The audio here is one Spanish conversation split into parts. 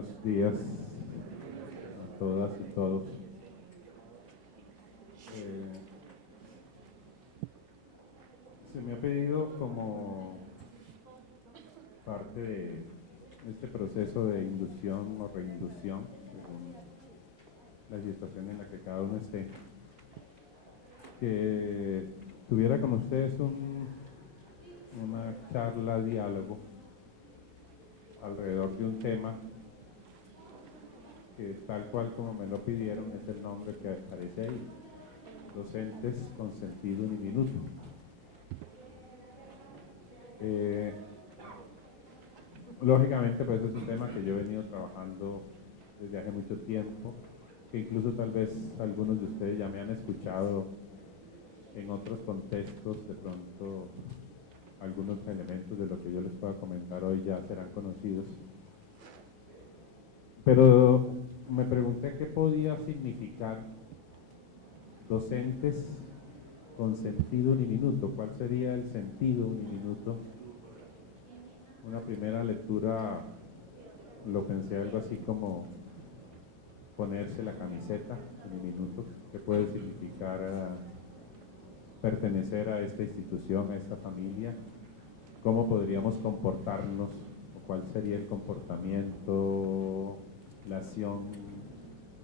Buenos días a todas y todos. Se me ha pedido como parte de este proceso de inducción o reinducción, según la situación en la que cada uno esté, que tuviera con ustedes una charla, diálogo, alrededor de un tema que tal cual como me lo pidieron es el nombre que aparece ahí: docentes con sentido uniminuto. Lógicamente, pues es un tema que yo he venido trabajando desde hace mucho tiempo, que incluso tal vez algunos de ustedes ya me han escuchado en otros contextos. De pronto algunos elementos de lo que yo les pueda comentar hoy ya serán conocidos. Pero me pregunté qué podía significar docentes con sentido uniminuto. ¿Cuál sería el sentido uniminuto? Una primera lectura lo pensé algo así como ponerse la camiseta uniminuto, que puede significar pertenecer a esta institución, a esta familia. ¿Cómo podríamos comportarnos? ¿O cuál sería el comportamiento, la acción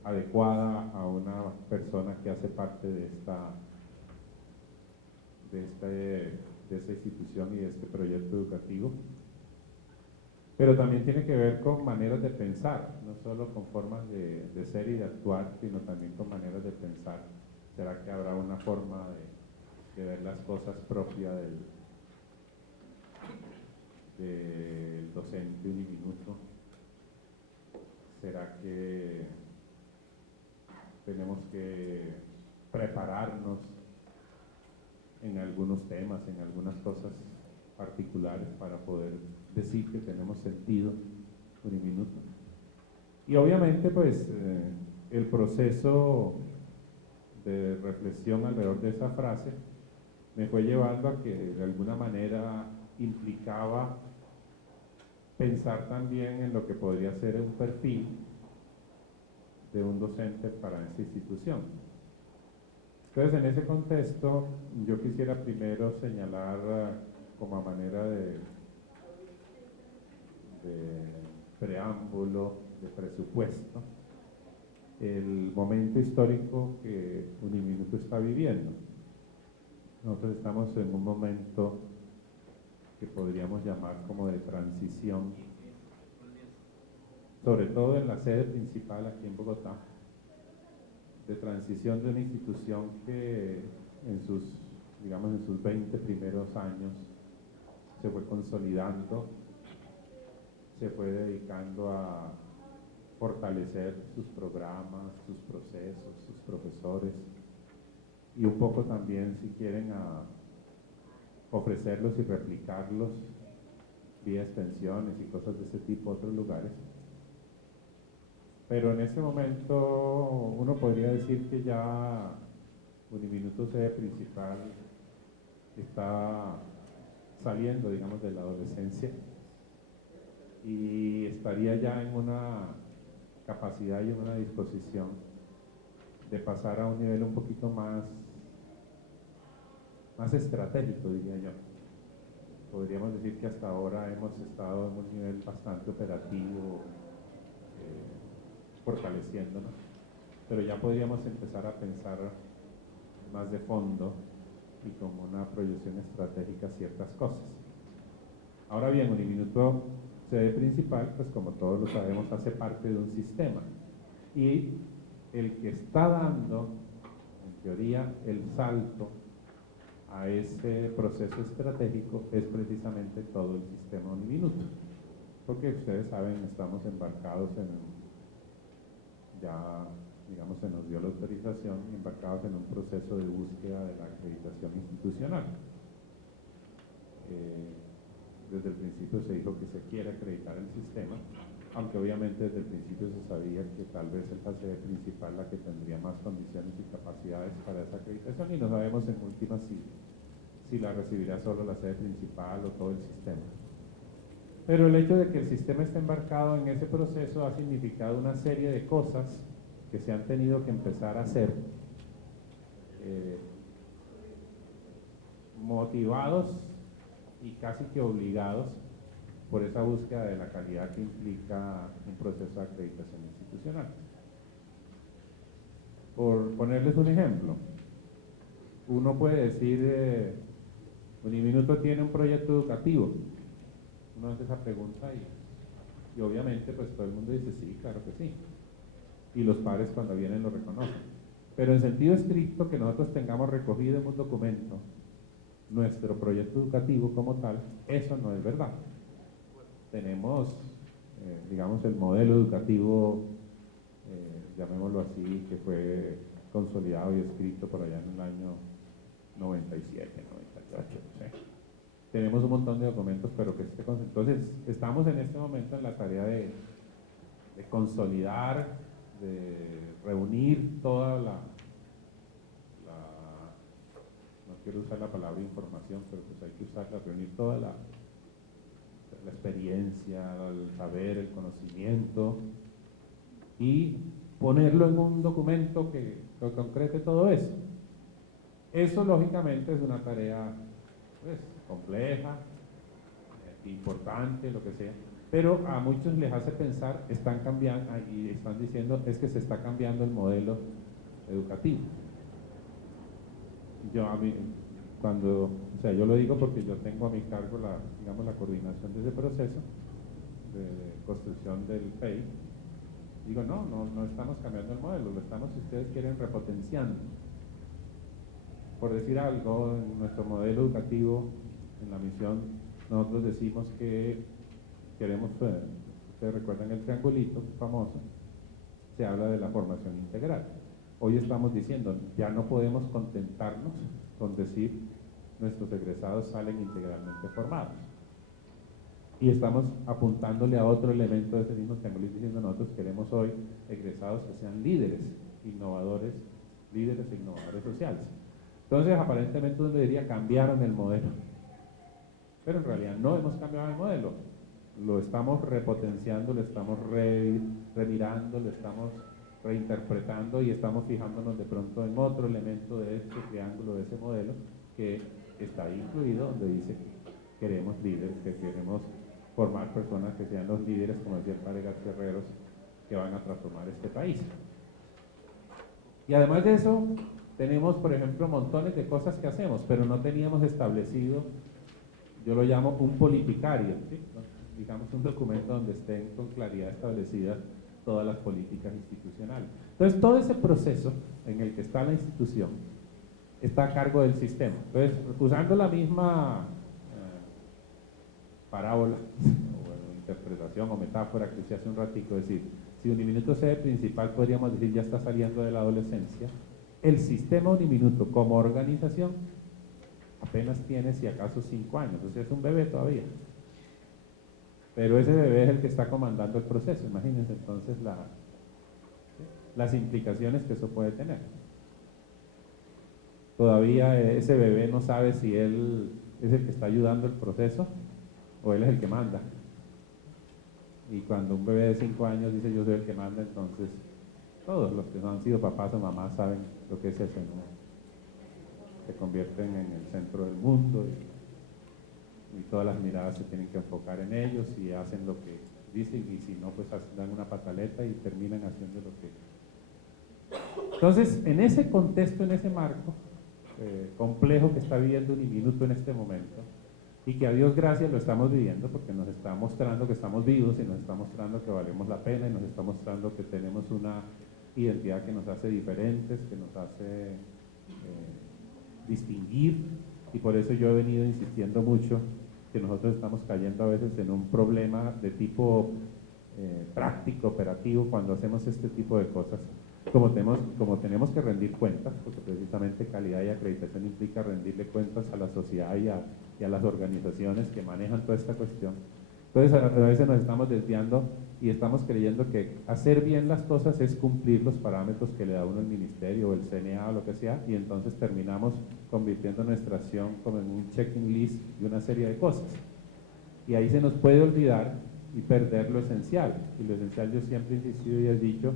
adecuada a una persona que hace parte de esta institución y de este proyecto educativo? Pero también tiene que ver con maneras de pensar, no solo con formas de ser y de actuar, sino también con maneras de pensar. ¿Será que habrá una forma de ver las cosas propia del docente uniminuto? ¿Será que tenemos que prepararnos en algunos temas, en algunas cosas particulares para poder decir que tenemos sentido uniminuto? Y obviamente pues el proceso de reflexión alrededor de esa frase me fue llevando a que de alguna manera implicaba pensar también en lo que podría ser un perfil de un docente para esta institución. Entonces, en ese contexto, yo quisiera primero señalar como a manera de preámbulo, de presupuesto, el momento histórico que Uniminuto está viviendo. Nosotros estamos en un momento que podríamos llamar como de transición, sobre todo en la sede principal aquí en Bogotá, de transición de una institución que en sus 20 primeros años se fue consolidando, se fue dedicando a fortalecer sus programas, sus procesos, sus profesores, y un poco también, si quieren, a ofrecerlos y replicarlos vía extensiones y cosas de ese tipo a otros lugares. Pero en este momento uno podría decir que ya Uniminuto sede principal está saliendo, digamos, de la adolescencia y estaría ya en una capacidad y en una disposición de pasar a un nivel un poquito más estratégico, diría yo. Podríamos decir que hasta ahora hemos estado en un nivel bastante operativo, fortaleciéndonos, pero ya podríamos empezar a pensar más de fondo y como una proyección estratégica ciertas cosas. Ahora bien, Uniminuto sede principal, pues como todos lo sabemos, hace parte de un sistema, y el que está dando, en teoría, el salto a ese proceso estratégico es precisamente todo el sistema Uniminuto, porque ustedes saben, estamos embarcados se nos dio la autorización, embarcados en un proceso de búsqueda de la acreditación institucional. Desde el principio se dijo que se quiere acreditar el sistema, aunque obviamente desde el principio se sabía que tal vez es la sede principal la que tendría más condiciones y capacidades para esa acreditación, y no sabemos en última si la recibirá solo la sede principal o todo el sistema. Pero el hecho de que el sistema esté embarcado en ese proceso ha significado una serie de cosas que se han tenido que empezar a hacer, motivados y casi que obligados por esa búsqueda de la calidad que implica un proceso de acreditación institucional. Por ponerles un ejemplo, uno puede decir, Uniminuto tiene un proyecto educativo. Uno hace esa pregunta y obviamente pues todo el mundo dice sí, claro que sí. Y los padres cuando vienen lo reconocen. Pero en sentido estricto que nosotros tengamos recogido en un documento nuestro proyecto educativo como tal, eso no es verdad. Tenemos, digamos, el modelo educativo, llamémoslo así, que fue consolidado y escrito por allá en el año 97, 98, no sé. Tenemos un montón de documentos, pero que entonces estamos en este momento en la tarea de consolidar, de reunir toda la, no quiero usar la palabra información, pero pues hay que usarla, reunir toda la experiencia, el saber, el conocimiento y ponerlo en un documento que concrete todo eso. Eso lógicamente es una tarea pues, compleja, importante, lo que sea, pero a muchos les hace pensar, están cambiando y están diciendo es que se está cambiando el modelo educativo. Yo lo digo porque yo tengo a mi cargo la coordinación de ese proceso de construcción del PEI. Digo, no estamos cambiando el modelo, lo estamos, si ustedes quieren, repotenciando. Por decir algo, en nuestro modelo educativo, en la misión, nosotros decimos que queremos, ustedes recuerdan el triangulito famoso, se habla de la formación integral. Hoy estamos diciendo, ya no podemos contentarnos con decir nuestros egresados salen integralmente formados. Y estamos apuntándole a otro elemento de ese mismo triángulo, diciendo nosotros queremos hoy egresados que sean líderes e innovadores sociales. Entonces, aparentemente uno diría, cambiaron el modelo. Pero en realidad no hemos cambiado el modelo. Lo estamos repotenciando, lo estamos remirando, lo estamos reinterpretando y estamos fijándonos de pronto en otro elemento de este triángulo, de ese modelo, que está ahí incluido, donde dice que queremos líderes, que queremos formar personas que sean los líderes, como decía el padre García Herreros, que van a transformar este país. Y además de eso, tenemos, por ejemplo, montones de cosas que hacemos, pero no teníamos establecido, yo lo llamo un politicario, ¿sí? Digamos un documento donde estén con claridad establecidas todas las políticas institucionales. Entonces, todo ese proceso en el que está la institución está a cargo del sistema. Entonces, usando la misma parábola o interpretación o metáfora que hice hace un ratico, es decir, si Uniminuto sede principal, podríamos decir, ya está saliendo de la adolescencia, el sistema Uniminuto como organización apenas tiene, si acaso, 5 años, o sea, es un bebé todavía. Pero ese bebé es el que está comandando el proceso, imagínense entonces las implicaciones que eso puede tener. Todavía ese bebé no sabe si él es el que está ayudando el proceso o él es el que manda. Y cuando un bebé de 5 años dice yo soy el que manda, entonces todos los que no han sido papás o mamás saben lo que es eso, ¿no? Se convierten en el centro del mundo y todas las miradas se tienen que enfocar en ellos y hacen lo que dicen, y si no, pues dan una pataleta y terminan haciendo lo que... Entonces, en ese contexto, en ese marco complejo que está viviendo Uniminuto en este momento, y que a Dios gracias lo estamos viviendo porque nos está mostrando que estamos vivos y nos está mostrando que valemos la pena y nos está mostrando que tenemos una identidad que nos hace diferentes, que nos hace distinguir, y por eso yo he venido insistiendo mucho que nosotros estamos cayendo a veces en un problema de tipo práctico, operativo, cuando hacemos este tipo de cosas. Como tenemos que rendir cuentas, porque precisamente calidad y acreditación implica rendirle cuentas a la sociedad y a las organizaciones que manejan toda esta cuestión. Entonces a veces nos estamos desviando y estamos creyendo que hacer bien las cosas es cumplir los parámetros que le da uno el ministerio o el CNA o lo que sea, y entonces terminamos convirtiendo nuestra acción como en un checking list de una serie de cosas. Y ahí se nos puede olvidar y perder lo esencial. Y lo esencial, yo siempre he insistido y he dicho,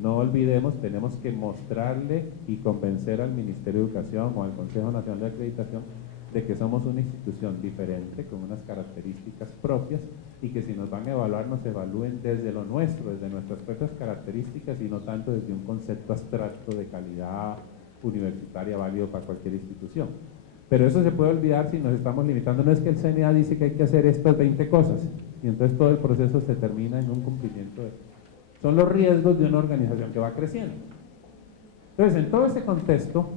no olvidemos, tenemos que mostrarle y convencer al Ministerio de Educación o al Consejo Nacional de Acreditación de que somos una institución diferente, con unas características propias, y que si nos van a evaluar, nos evalúen desde lo nuestro, desde nuestras propias características, y no tanto desde un concepto abstracto de calidad universitaria válido para cualquier institución. Pero eso se puede olvidar si nos estamos limitando. No es que el CNA dice que hay que hacer estas 20 cosas, y entonces todo el proceso se termina en un cumplimiento de... Son los riesgos de una organización que va creciendo. Entonces, en todo ese contexto,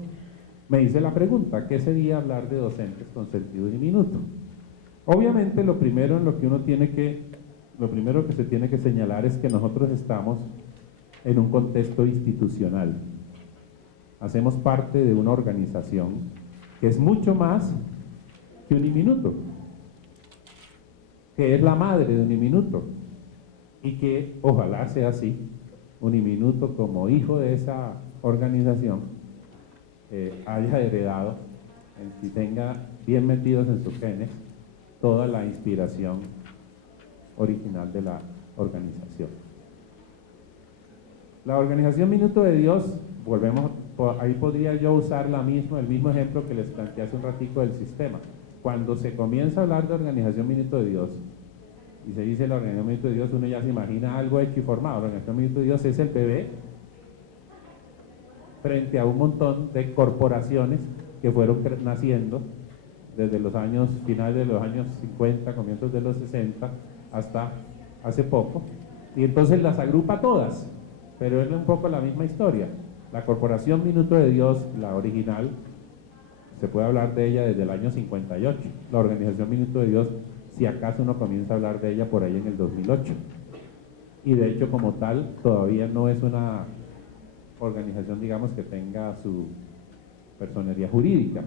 me hice la pregunta, ¿qué sería hablar de docentes con sentido diminuto? Obviamente, lo primero que se tiene que señalar es que nosotros estamos en un contexto institucional. Hacemos parte de una organización que es mucho más que Uniminuto, que es la madre de Uniminuto, y que ojalá sea así, Uniminuto como hijo de esa organización haya heredado, y tenga bien metidos en sus genes toda la inspiración original de la organización. La organización Minuto de Dios, ahí podría yo usar el mismo ejemplo que les planteé hace un ratico del sistema. Cuando se comienza a hablar de organización Minuto de Dios, y se dice la organización Minuto de Dios, uno ya se imagina algo hecho y formado. La organización Minuto de Dios es el bebé frente a un montón de corporaciones que fueron naciendo desde los años finales de los años 50, comienzos de los 60 hasta hace poco, y entonces las agrupa todas, pero es un poco la misma historia. La corporación Minuto de Dios, la original, se puede hablar de ella desde el año 58. La organización Minuto de Dios, si acaso uno comienza a hablar de ella por ahí en el 2008, y de hecho como tal todavía no es una organización, digamos, que tenga su personería jurídica,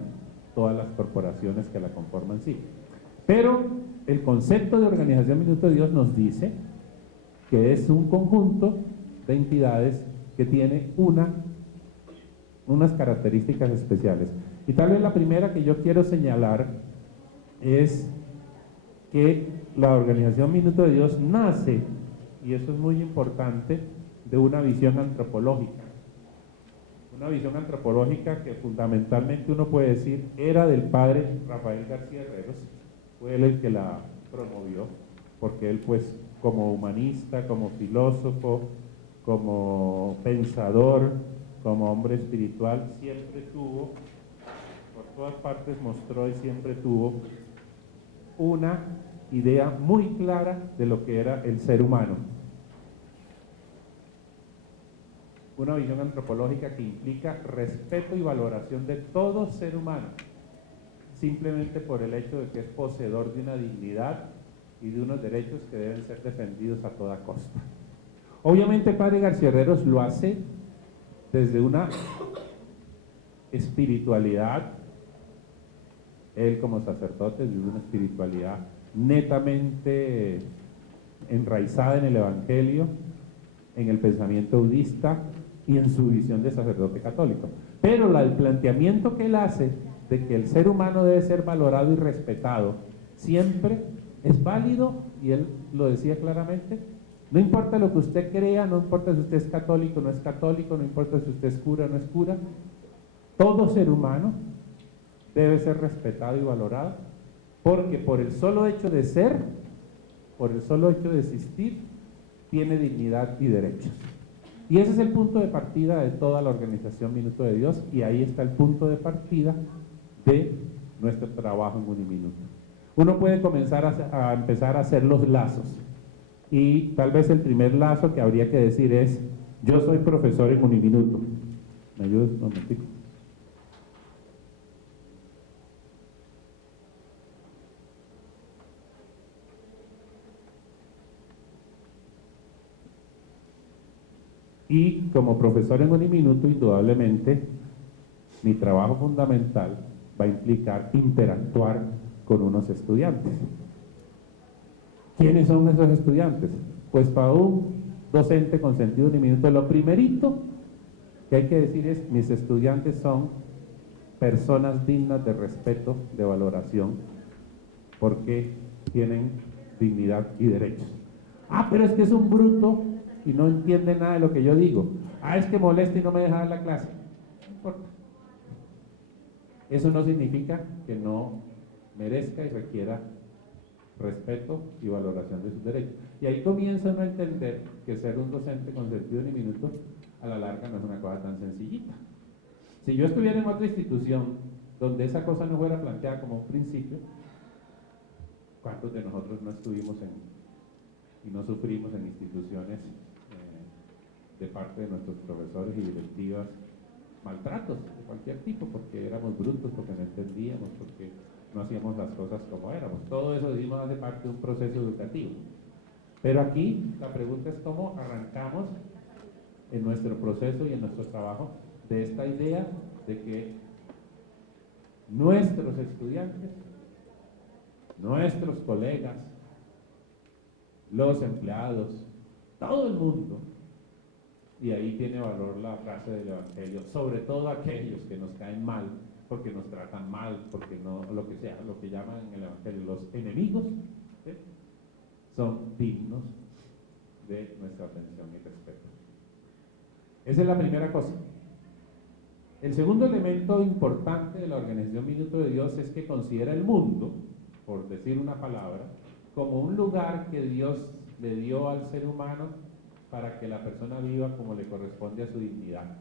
todas las corporaciones que la conforman sí. Pero el concepto de organización Minuto de Dios nos dice que es un conjunto de entidades que tiene unas características especiales. Y tal vez la primera que yo quiero señalar es que la organización Minuto de Dios nace, y eso es muy importante, de una visión antropológica. Una visión antropológica que fundamentalmente uno puede decir era del padre Rafael García Herreros, fue él el que la promovió, porque él pues como humanista, como filósofo, como pensador, como hombre espiritual, siempre tuvo, por todas partes mostró y siempre tuvo una idea muy clara de lo que era el ser humano. Una visión antropológica que implica respeto y valoración de todo ser humano, simplemente por el hecho de que es poseedor de una dignidad y de unos derechos que deben ser defendidos a toda costa. Obviamente el padre García Herreros lo hace desde una espiritualidad, él como sacerdote, desde una espiritualidad netamente enraizada en el Evangelio, en el pensamiento budista y en su visión de sacerdote católico. Pero el planteamiento que él hace de que el ser humano debe ser valorado y respetado siempre es válido, y él lo decía claramente. No importa lo que usted crea, no importa si usted es católico o no es católico, no importa si usted es cura o no es cura, todo ser humano debe ser respetado y valorado, porque por el solo hecho de ser, por el solo hecho de existir, tiene dignidad y derechos. Y ese es el punto de partida de toda la organización Minuto de Dios, y ahí está el punto de partida de nuestro trabajo en Uniminuto. Uno puede comenzar a empezar a hacer los lazos, y tal vez el primer lazo que habría que decir es: yo soy profesor en Uniminuto. ¿Me ayudas un momentico? Y como profesor en Uniminuto, indudablemente, mi trabajo fundamental va a implicar interactuar con unos estudiantes. ¿Quiénes son esos estudiantes? Pues para un docente con sentido Uniminuto, lo primerito que hay que decir es: mis estudiantes son personas dignas de respeto, de valoración, porque tienen dignidad y derechos. Ah, pero es que es un bruto y no entiende nada de lo que yo digo. Ah, es que molesta y no me deja dar la clase. No importa. Eso no significa que no merezca y requiera respeto y valoración de sus derechos. Y ahí comienza uno a entender que ser un docente con sentido diminuto a la larga no es una cosa tan sencillita. Si yo estuviera en otra institución donde esa cosa no fuera planteada como un principio, ¿cuántos de nosotros no estuvimos y no sufrimos en instituciones de parte de nuestros profesores y directivas maltratos de cualquier tipo, porque éramos brutos, porque no entendíamos, porque no hacíamos las cosas como éramos? Todo eso, decimos, hace parte de un proceso educativo. Pero aquí la pregunta es cómo arrancamos en nuestro proceso y en nuestro trabajo de esta idea de que nuestros estudiantes, nuestros colegas, los empleados, todo el mundo, y ahí tiene valor la frase del Evangelio, sobre todo aquellos que nos caen mal, porque nos tratan mal, porque no, lo que sea, lo que llaman en el Evangelio los enemigos, ¿sí?, son dignos de nuestra atención y respeto. Esa es la primera cosa. El segundo elemento importante de la organización Minuto de Dios es que considera el mundo, por decir una palabra, como un lugar que Dios le dio al ser humano para que la persona viva como le corresponde a su dignidad.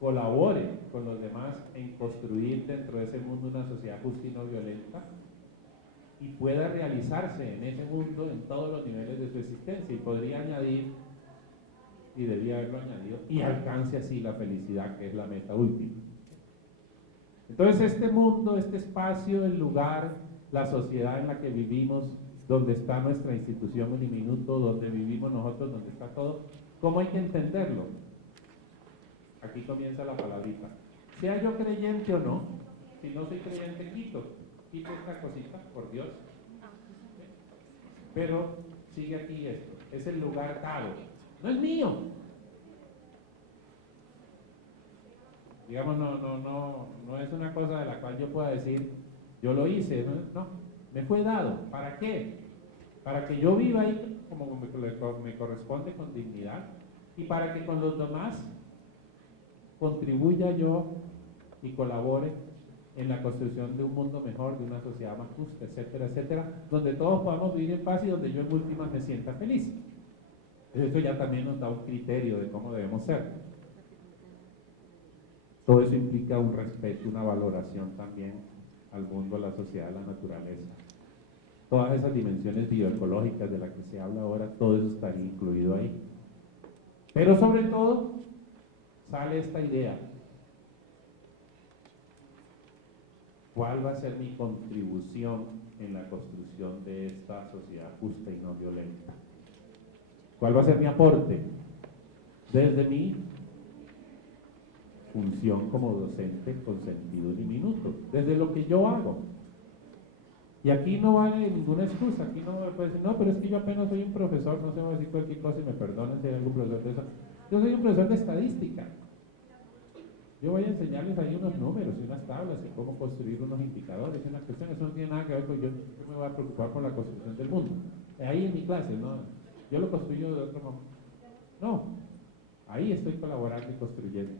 Colabore con los demás en construir dentro de ese mundo una sociedad justa y no violenta, y pueda realizarse en ese mundo en todos los niveles de su existencia. Y podría añadir, y debía haberlo añadido, y alcance así la felicidad, que es la meta última. Entonces este mundo, este espacio, el lugar, la sociedad en la que vivimos, donde está nuestra institución Uniminuto, donde vivimos nosotros, donde está todo, ¿cómo hay que entenderlo? Aquí comienza la palabrita. Sea yo creyente o no, si no soy creyente, quito esta cosita, por Dios. Pero sigue aquí esto, es el lugar dado, no es mío. Digamos, no es una cosa de la cual yo pueda decir, yo lo hice, no, me fue dado. ¿Para qué? Para que yo viva ahí como me corresponde, con dignidad, y para que con los demás contribuya yo y colabore en la construcción de un mundo mejor, de una sociedad más justa, etcétera, etcétera, donde todos podamos vivir en paz y donde yo en últimas me sienta feliz. Esto ya también nos da un criterio de cómo debemos ser. Todo eso implica un respeto, una valoración también al mundo, a la sociedad, a la naturaleza. Todas esas dimensiones bioecológicas de las que se habla ahora, todo eso estaría incluido ahí. Pero sobre todo, sale esta idea. ¿Cuál va a ser mi contribución en la construcción de esta sociedad justa y no violenta? ¿Cuál va a ser mi aporte? Desde mi función como docente con sentido diminuto, desde lo que yo hago. Y aquí no vale ninguna excusa, aquí no me puede decir, no, pero es que yo apenas soy un profesor, no sé, voy a decir cualquier cosa y me perdonen si hay algún profesor de eso. Yo soy un profesor de estadística. Yo voy a enseñarles ahí unos números y unas tablas y cómo construir unos indicadores y unas cuestiones. Eso no tiene nada que ver con yo me voy a preocupar por la construcción del mundo. Ahí en mi clase, ¿no? Yo lo construyo de otro modo. No, ahí estoy colaborando y construyendo.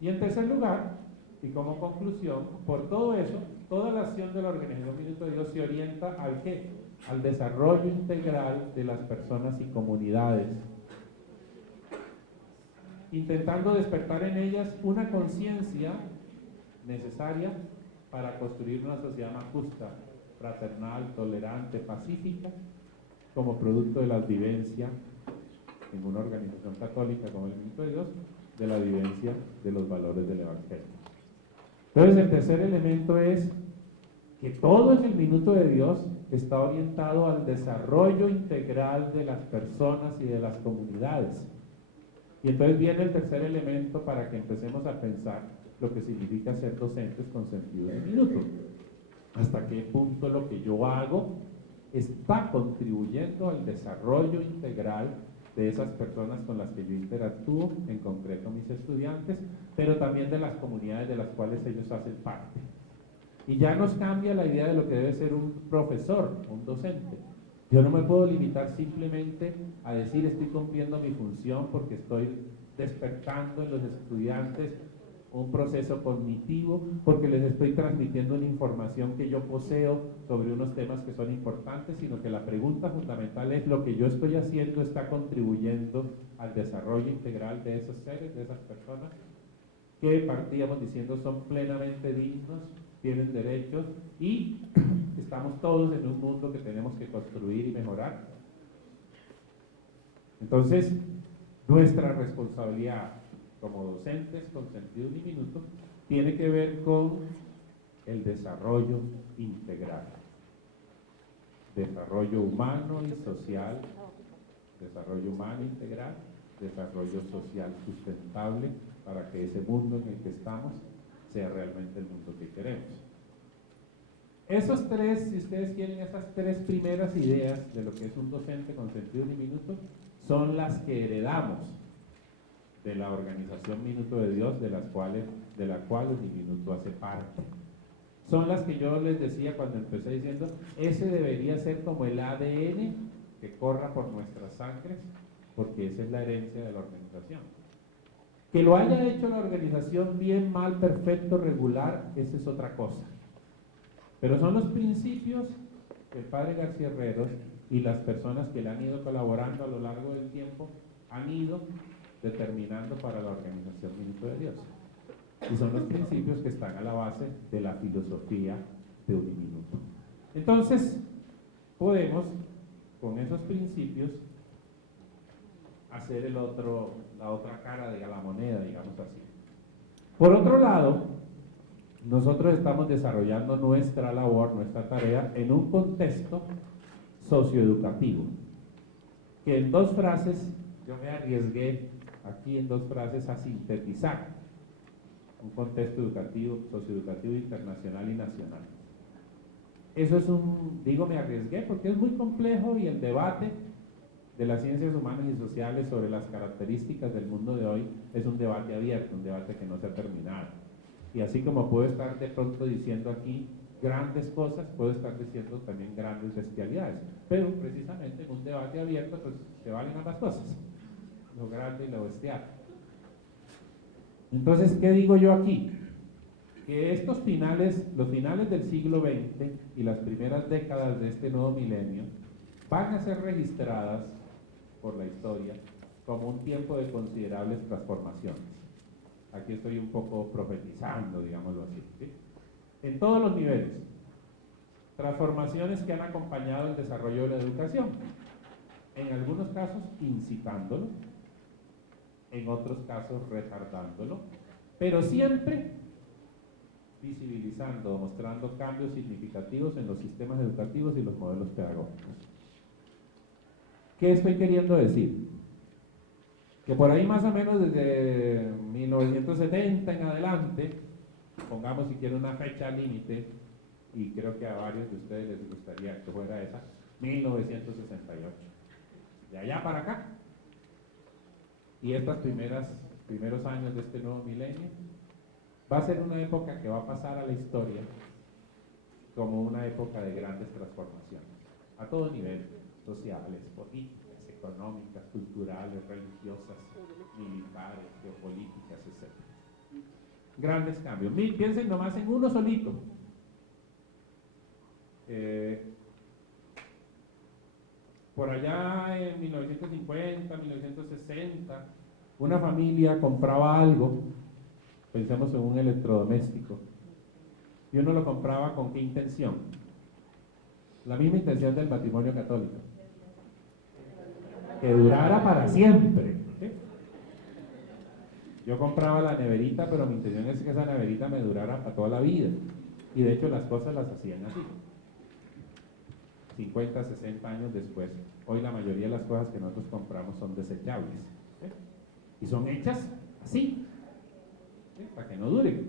Y en tercer lugar, y como conclusión, por todo eso, toda la acción de la organización Minuto de Dios se orienta ¿al qué? Al desarrollo integral de las personas y comunidades, intentando despertar en ellas una conciencia necesaria para construir una sociedad más justa, fraternal, tolerante, pacífica, como producto de la vivencia en una organización católica como el Minuto de Dios, de la vivencia de los valores del Evangelio. Entonces el tercer elemento es que todo en el Minuto de Dios está orientado al desarrollo integral de las personas y de las comunidades. Y entonces viene el tercer elemento para que empecemos a pensar lo que significa ser docentes con sentido diminuto. Hasta qué punto lo que yo hago está contribuyendo al desarrollo integral de esas personas con las que yo interactúo, en concreto mis estudiantes, pero también de las comunidades de las cuales ellos hacen parte. Y ya nos cambia la idea de lo que debe ser un profesor, un docente. Yo no me puedo limitar simplemente a decir estoy cumpliendo mi función porque estoy despertando en los estudiantes un proceso cognitivo, porque les estoy transmitiendo una información que yo poseo sobre unos temas que son importantes, sino que la pregunta fundamental es: ¿lo que yo estoy haciendo está contribuyendo al desarrollo integral de esos seres, de esas personas, que partíamos diciendo son plenamente dignos, tienen derechos y estamos todos en un mundo que tenemos que construir y mejorar? Entonces, nuestra responsabilidad como docentes con sentido diminuto tiene que ver con el desarrollo integral, desarrollo humano y social, desarrollo humano integral, desarrollo social sustentable, para que ese mundo en el que estamos sea realmente el mundo que queremos. Esos tres, si ustedes quieren, esas tres primeras ideas de lo que es un docente con sentido diminuto son las que heredamos de la organización Minuto de Dios, de la cual el diminuto hace parte. Son las que yo les decía cuando empecé diciendo, ese debería ser como el ADN que corra por nuestras sangres, porque esa es la herencia de la organización. Que lo haya hecho la organización bien, mal, perfecto, regular, esa es otra cosa. Pero son los principios que el padre García Herreros y las personas que le han ido colaborando a lo largo del tiempo han ido determinando para la organización Minuto de Dios. Y son los principios que están a la base de la filosofía de Uniminuto. Entonces, podemos, con esos principios, hacer la otra cara de la moneda, digamos así. Por otro lado, nosotros estamos desarrollando nuestra labor, nuestra tarea, en un contexto socioeducativo, que en dos frases, yo me arriesgué aquí en dos frases a sintetizar un contexto educativo, socioeducativo internacional y nacional. Eso es digo me arriesgué porque es muy complejo y el debate de las ciencias humanas y sociales sobre las características del mundo de hoy es un debate abierto, un debate que no se ha terminado. Y así como puedo estar de pronto diciendo aquí grandes cosas, puedo estar diciendo también grandes bestialidades. Pero precisamente en un debate abierto pues se valen ambas cosas, lo grande y lo bestial. Entonces, ¿qué digo yo aquí? Que estos finales, los finales del siglo XX y las primeras décadas de este nuevo milenio van a ser registradas por la historia como un tiempo de considerables transformaciones. Aquí estoy un poco profetizando, digámoslo así, ¿sí? En todos los niveles. Transformaciones que han acompañado el desarrollo de la educación. En algunos casos incitándolo, en otros casos retardándolo, pero siempre visibilizando, mostrando cambios significativos en los sistemas educativos y los modelos pedagógicos. ¿Qué estoy queriendo decir? Que por ahí más o menos desde 1970 en adelante, pongamos si quieren una fecha límite, y creo que a varios de ustedes les gustaría que fuera esa, 1968. De allá para acá, y estos primeros años de este nuevo milenio, va a ser una época que va a pasar a la historia como una época de grandes transformaciones, a todo nivel, sociales, políticas, económicas, culturales, religiosas, militares, geopolíticas, etc. Grandes cambios. Piensen nomás en uno solito. Por allá en 1950, 1960, una familia compraba algo, pensemos en un electrodoméstico, y uno lo compraba ¿con qué intención? La misma intención del matrimonio católico, que durara para siempre, ¿sí? Yo compraba la neverita, pero mi intención es que esa neverita me durara para toda la vida, y de hecho las cosas las hacían así. 50, 60 años después, hoy la mayoría de las cosas que nosotros compramos son desechables, ¿sí? Y son hechas así, ¿sí? Para que no duren.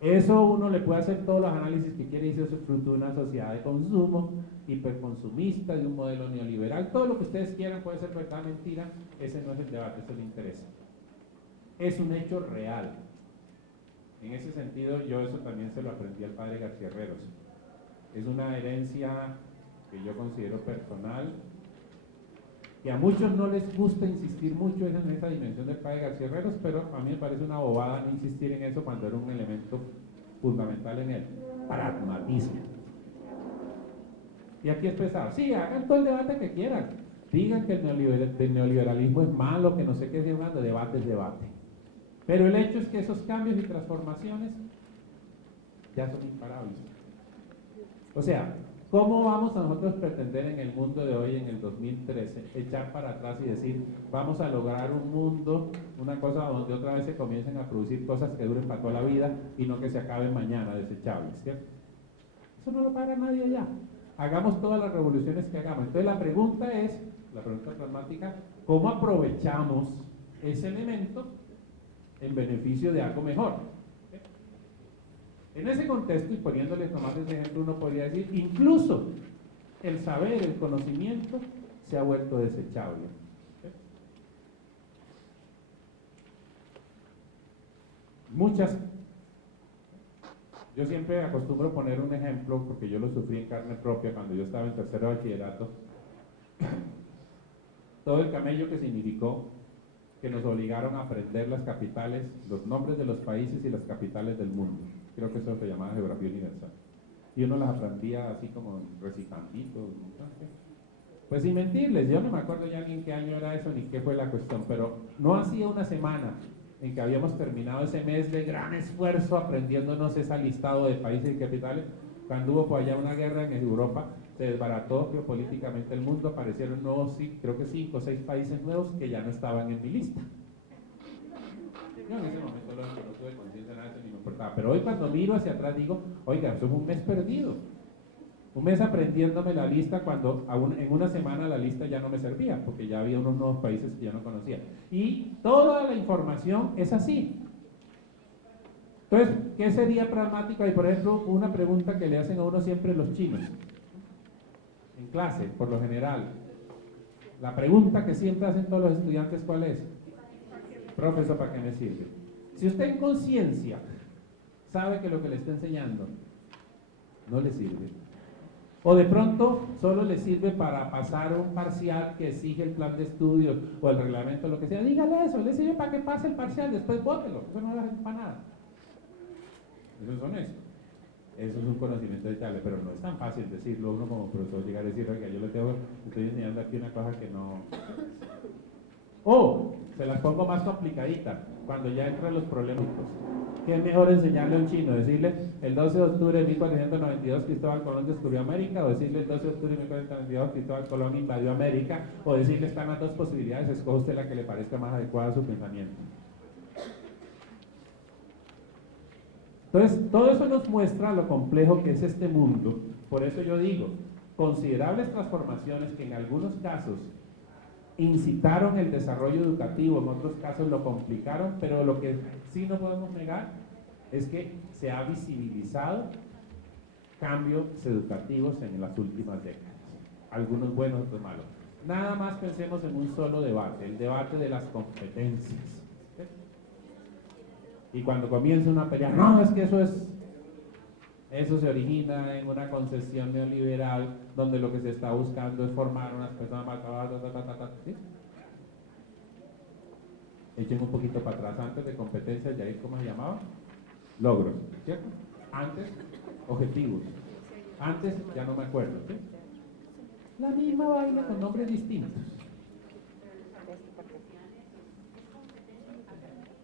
Eso uno le puede hacer todos los análisis que quiere, y eso es fruto de una sociedad de consumo, hiperconsumista, de un modelo neoliberal, todo lo que ustedes quieran, puede ser verdad, mentira, ese no es el debate, eso le interesa. Es un hecho real. En ese sentido, yo eso también se lo aprendí al padre García Herreros. Es una herencia que yo considero personal, que a muchos no les gusta insistir mucho en esa dimensión del padre García Herreros, pero a mí me parece una bobada no insistir en eso cuando era un elemento fundamental en el pragmatismo. Y aquí es pesado. Sí, hagan todo el debate que quieran. Digan que el neoliberalismo es malo, que no sé qué, de debate es debate. Pero el hecho es que esos cambios y transformaciones ya son imparables. O sea, ¿cómo vamos a nosotros pretender en el mundo de hoy, en el 2013, echar para atrás y decir, vamos a lograr un mundo, una cosa donde otra vez se comiencen a producir cosas que duren para toda la vida y no que se acaben mañana, desechables, ¿cierto? Eso no lo para nadie ya. Hagamos todas las revoluciones que hagamos. Entonces la pregunta es, la pregunta pragmática, ¿cómo aprovechamos ese elemento en beneficio de algo mejor? En ese contexto, y poniéndoles nomás ese ejemplo, uno podría decir, incluso el saber, el conocimiento, se ha vuelto desechable. Yo siempre acostumbro poner un ejemplo, porque yo lo sufrí en carne propia cuando yo estaba en tercero de bachillerato. Todo el camello que significó que nos obligaron a aprender las capitales, los nombres de los países y las capitales del mundo. Creo que eso se llamaba geografía universal. Y uno las aprendía así como recitandito. Pues sin mentirles, yo no me acuerdo ya ni en qué año era eso ni qué fue la cuestión, pero no hacía una semana en que habíamos terminado ese mes de gran esfuerzo aprendiéndonos ese listado de países y capitales, cuando hubo por allá una guerra en Europa, se desbarató geopolíticamente el mundo, aparecieron nuevos, creo que 5 o 6 países nuevos que ya no estaban en mi lista. Yo en ese momento no tuve conciencia de nada de eso ni me importaba, pero hoy cuando miro hacia atrás digo, oiga, eso es un mes perdido. Un mes aprendiéndome la lista cuando en una semana la lista ya no me servía, porque ya había unos nuevos países que ya no conocía. Y toda la información es así. Entonces, ¿qué sería pragmático? Hay, por ejemplo, una pregunta que le hacen a uno siempre los chinos, en clase, por lo general. La pregunta que siempre hacen todos los estudiantes, ¿cuál es? Profesor, ¿para qué me sirve? Si usted en conciencia sabe que lo que le está enseñando no le sirve, o de pronto solo le sirve para pasar un parcial que exige el plan de estudios o el reglamento, lo que sea, dígale eso, le sirve para que pase el parcial, después bótelo, eso no le hace para nada. Eso es honesto. Eso es un conocimiento detallable, pero no es tan fácil decirlo uno como profesor, llegar a decir, oiga, yo le estoy enseñando aquí una cosa que no... O, se las pongo más complicadita, cuando ya entran los problemas. ¿Qué es mejor enseñarle a un chino? Decirle, el 12 de octubre de 1492 Cristóbal Colón descubrió América, o decirle el 12 de octubre de 1492 Cristóbal Colón invadió América, o decirle, están las dos posibilidades, escoja usted la que le parezca más adecuada a su pensamiento. Entonces, todo eso nos muestra lo complejo que es este mundo. Por eso yo digo, considerables transformaciones que en algunos casos incitaron el desarrollo educativo, en otros casos lo complicaron, pero lo que sí no podemos negar es que se ha visibilizado cambios educativos en las últimas décadas. Algunos buenos, otros malos. Nada más pensemos en un solo debate, el debate de las competencias. Y cuando comienza una pelea, no, es que eso se origina en una concepción neoliberal donde lo que se está buscando es formar unas personas más, ¿sí? Echen un poquito para atrás, antes de competencias, ya ¿cómo se llamaba? Logros, ¿cierto? Antes, objetivos. Antes, ya no me acuerdo, ¿sí? La misma vaina con nombres distintos.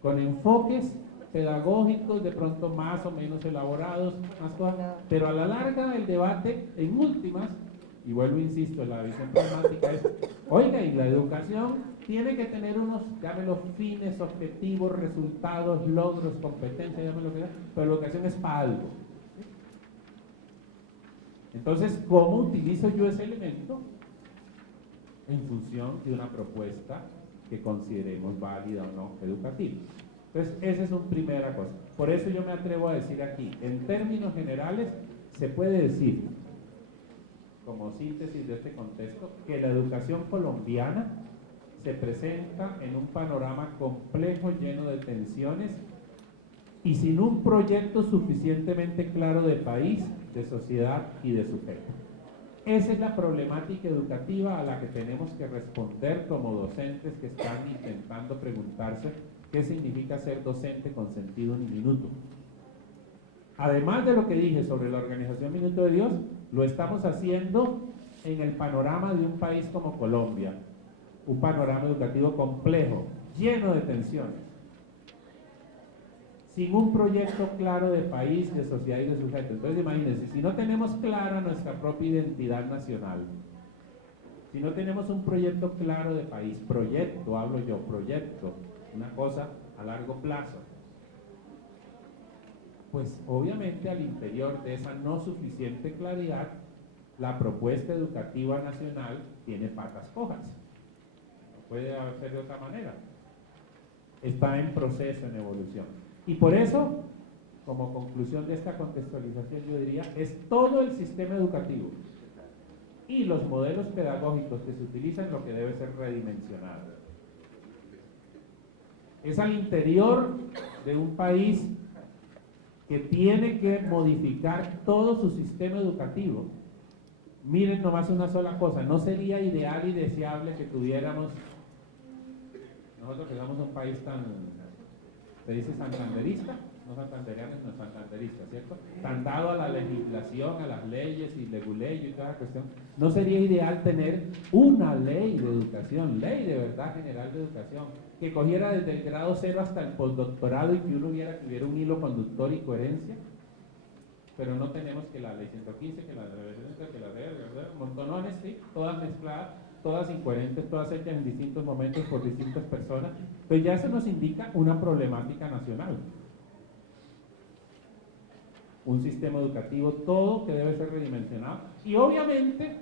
Con enfoques pedagógicos, de pronto más o menos elaborados, más cosas, pero a la larga el debate en últimas, y vuelvo insisto, la visión pragmática es, oiga, y la educación tiene que tener unos, llámelo, fines, objetivos, resultados, logros, competencias, llámelo lo que sea, pero la educación es para algo. Entonces, ¿cómo utilizo yo ese elemento? En función de una propuesta que consideremos válida o no educativa. Entonces, esa es una primera cosa. Por eso yo me atrevo a decir aquí, en términos generales, se puede decir, como síntesis de este contexto, que la educación colombiana se presenta en un panorama complejo, lleno de tensiones, y sin un proyecto suficientemente claro de país, de sociedad y de sujeto. Esa es la problemática educativa a la que tenemos que responder como docentes que están intentando preguntarse qué significa ser docente con sentido uniminuto. Además de lo que dije sobre la organización Minuto de Dios, lo estamos haciendo en el panorama de un país como Colombia, un panorama educativo complejo, lleno de tensiones, sin un proyecto claro de país, de sociedad y de sujeto. Entonces imagínense, si no tenemos clara nuestra propia identidad nacional, si no tenemos un proyecto claro de país, proyecto, hablo yo, proyecto, una cosa a largo plazo, pues obviamente al interior de esa no suficiente claridad, la propuesta educativa nacional tiene patas cojas. No puede ser de otra manera. Está en proceso, en evolución. Y por eso, como conclusión de esta contextualización, yo diría, es todo el sistema educativo y los modelos pedagógicos que se utilizan lo que debe ser redimensionado. Es al interior de un país que tiene que modificar todo su sistema educativo. Miren nomás una sola cosa, no sería ideal y deseable que tuviéramos, nosotros que somos un país tan, se dice santanderista, no santanderianos, no santanderista, ¿cierto? Tan dado a la legislación, a las leyes y leguleyo y toda la cuestión, no sería ideal tener una ley de educación, ley de verdad general de educación, que cogiera desde el grado 0 hasta el postdoctorado y que uno tuviera un hilo conductor y coherencia. Pero no tenemos que la ley 115, que la de montonones, ¿sí? Todas mezcladas, todas incoherentes, todas hechas en distintos momentos por distintas personas. Entonces ya eso nos indica una problemática nacional. Un sistema educativo, todo que debe ser redimensionado. Y obviamente,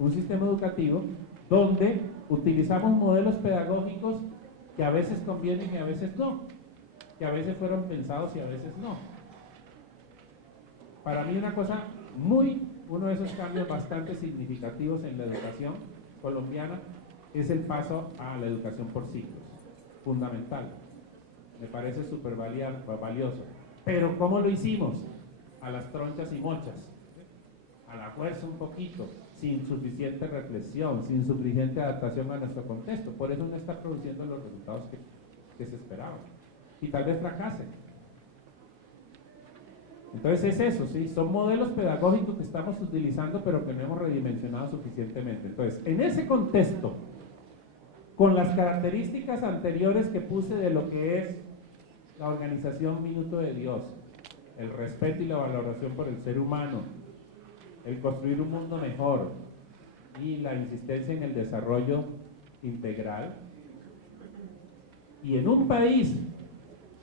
un sistema educativo donde utilizamos modelos pedagógicos que a veces convienen y a veces no. Que a veces fueron pensados y a veces no. Para mí uno de esos cambios bastante significativos en la educación colombiana es el paso a la educación por ciclos, fundamental, me parece súper valioso. Pero ¿cómo lo hicimos? A las tronchas y mochas, a la fuerza un poquito, sin suficiente reflexión, sin suficiente adaptación a nuestro contexto. Por eso no está produciendo los resultados que se esperaban. Y tal vez fracasen. Entonces es eso, ¿sí? Son modelos pedagógicos que estamos utilizando pero que no hemos redimensionado suficientemente. Entonces, en ese contexto, con las características anteriores que puse de lo que es la organización Minuto de Dios, el respeto y la valoración por el ser humano, el construir un mundo mejor y la insistencia en el desarrollo integral, y en un país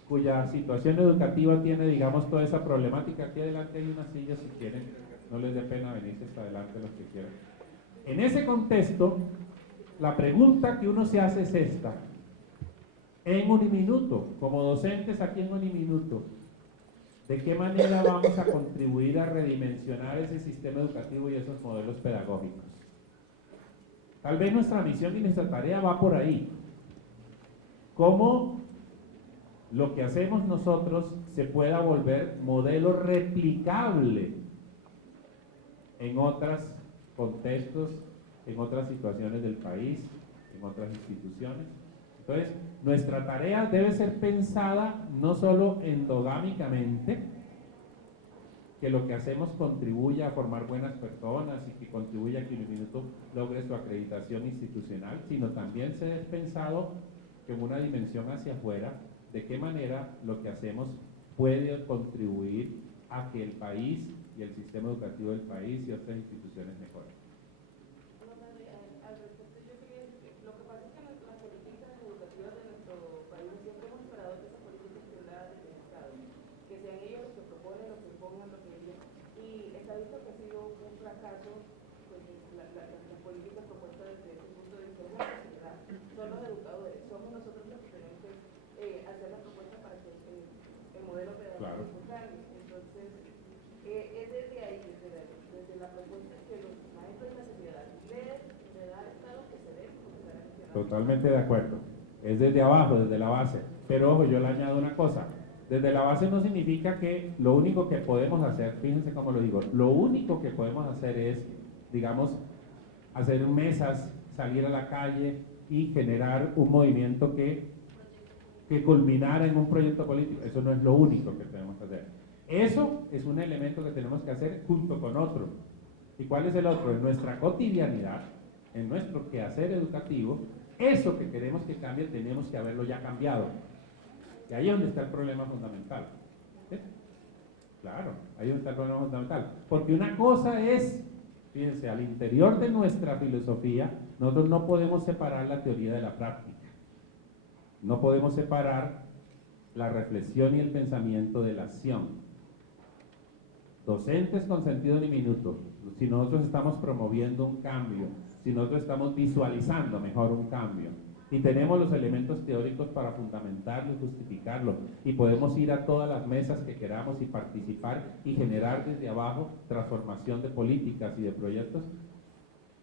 cuya situación educativa tiene, digamos, toda esa problemática. Aquí adelante hay una silla, si quieren, no les dé pena venirse hasta adelante los que quieran. En ese contexto, la pregunta que uno se hace es esta: en Uniminuto, como docentes aquí en Uniminuto, ¿de qué manera vamos a contribuir a redimensionar ese sistema educativo y esos modelos pedagógicos? Tal vez nuestra misión y nuestra tarea va por ahí. ¿Cómo lo que hacemos nosotros se pueda volver modelo replicable en otros contextos, en otras situaciones del país, en otras instituciones? Entonces, nuestra tarea debe ser pensada no solo endogámicamente, que lo que hacemos contribuya a formar buenas personas y que contribuya a que Uniminuto logre su acreditación institucional, sino también ser pensado en una dimensión hacia afuera, de qué manera lo que hacemos puede contribuir a que el país y el sistema educativo del país y otras instituciones mejoren. Al respecto, yo quería decir que lo que pasa es que las políticas educativas de nuestro país siempre hemos esperado que esas políticas sean del Estado, que sean ellos los que proponen, los que impongan, los que digan, y está visto que ha sido un fracaso, pues las políticas propuestas desde ese punto de vista de la sociedad. Son los educadores, somos nosotros los que tenemos que hacer las propuestas para que el modelo pedagógico cambie. Entonces, es desde ahí, desde la propuesta que los maestros de la sociedad le da al Estado que se debe comenzar a gestionar. Totalmente de acuerdo. es desde abajo, desde la base. Pero ojo, yo le añado una cosa. Desde la base no significa que lo único que podemos hacer, fíjense cómo lo digo, lo único que podemos hacer es, digamos, hacer mesas, salir a la calle y generar un movimiento que culminara en un proyecto político. Eso no es lo único que tenemos que hacer. Eso es un elemento que tenemos que hacer junto con otro. ¿Y cuál es el otro? En nuestra cotidianidad, en nuestro quehacer educativo, eso que queremos que cambie tenemos que haberlo ya cambiado. Y ahí es donde está el problema fundamental. ¿Sí? Claro, ahí es donde está el problema fundamental. Porque una cosa es, fíjense, al interior de nuestra filosofía, nosotros no podemos separar la teoría de la práctica. No podemos separar la reflexión y el pensamiento de la acción. Docentes con sentido diminuto, si nosotros estamos promoviendo un cambio, si nosotros estamos visualizando mejor un cambio, y tenemos los elementos teóricos para fundamentarlo y justificarlo, y podemos ir a todas las mesas que queramos y participar y generar desde abajo transformación de políticas y de proyectos,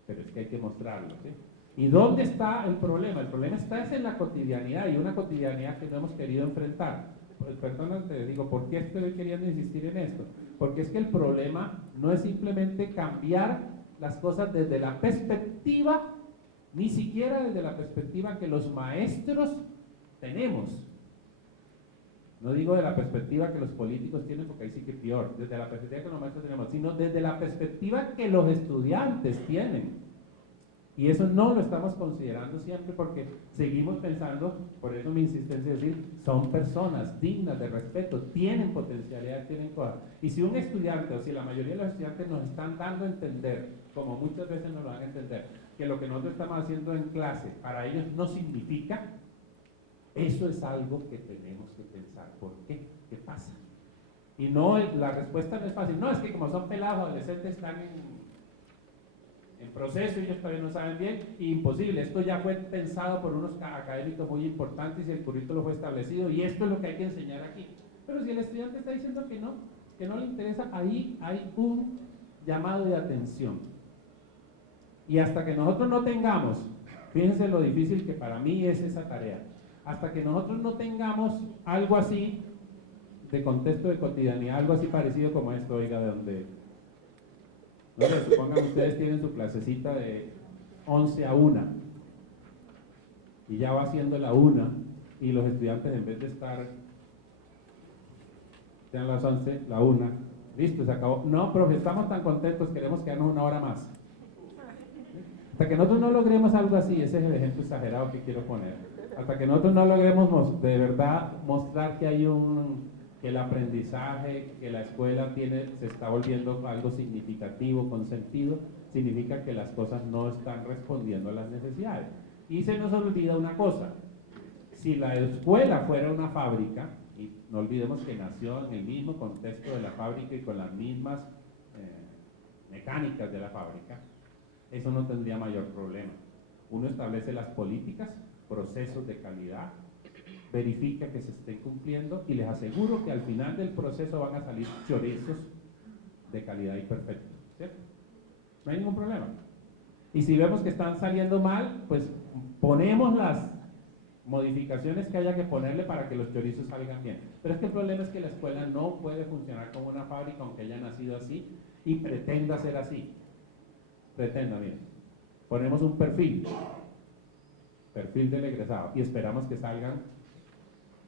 pero es que hay que mostrarlo, ¿sí? ¿Y dónde está el problema? El problema está en la cotidianidad, y una cotidianidad que no hemos querido enfrentar. Perdón, te digo, ¿por qué estoy queriendo insistir en esto? Porque es que el problema no es simplemente cambiar las cosas desde la perspectiva, ni siquiera desde la perspectiva que los maestros tenemos. No digo de la perspectiva que los políticos tienen, porque ahí sí que peor, desde la perspectiva que los maestros tenemos, sino desde la perspectiva que los estudiantes tienen. Y eso no lo estamos considerando siempre porque seguimos pensando, por eso mi insistencia es decir, son personas dignas de respeto, tienen potencialidad, tienen cosas. Y si un estudiante, o si la mayoría de los estudiantes nos están dando a entender, como muchas veces nos lo van a entender, que lo que nosotros estamos haciendo en clase para ellos no significa, eso es algo que tenemos que pensar. ¿Por qué? ¿Qué pasa? Y no, la respuesta no es fácil. No, es que como son pelados, adolescentes, están en proceso, ellos todavía no saben bien, y imposible, esto ya fue pensado por unos académicos muy importantes y el currículo fue establecido y esto es lo que hay que enseñar aquí. Pero si el estudiante está diciendo que no le interesa, ahí hay un llamado de atención. Y hasta que nosotros no tengamos, fíjense lo difícil que para mí es esa tarea, hasta que nosotros no tengamos algo así de contexto de cotidianidad, algo así parecido como esto, oiga, de donde no sé, supongan ustedes tienen su clasecita de 11 a 1 y ya va siendo la 1 y los estudiantes en vez de estar, sean las 11, la 1, listo, se acabó. No, profe, estamos tan contentos, queremos quedarnos una hora más. Hasta que nosotros no logremos algo así, ese es el ejemplo exagerado que quiero poner, hasta que nosotros no logremos de verdad mostrar que hay que el aprendizaje, que la escuela se está volviendo algo significativo, con sentido, significa que las cosas no están respondiendo a las necesidades. Y se nos olvida una cosa, si la escuela fuera una fábrica, y no olvidemos que nació en el mismo contexto de la fábrica y con las mismas mecánicas de la fábrica, eso no tendría mayor problema. Uno establece las políticas, procesos de calidad, verifica que se estén cumpliendo y les aseguro que al final del proceso van a salir chorizos de calidad y perfectos, ¿cierto? No hay ningún problema. Y si vemos que están saliendo mal, pues ponemos las modificaciones que haya que ponerle para que los chorizos salgan bien. Pero es que el problema es que la escuela no puede funcionar como una fábrica, aunque haya nacido así y pretenda ser así. Pretenda, miren. Ponemos un perfil del egresado y esperamos que salgan,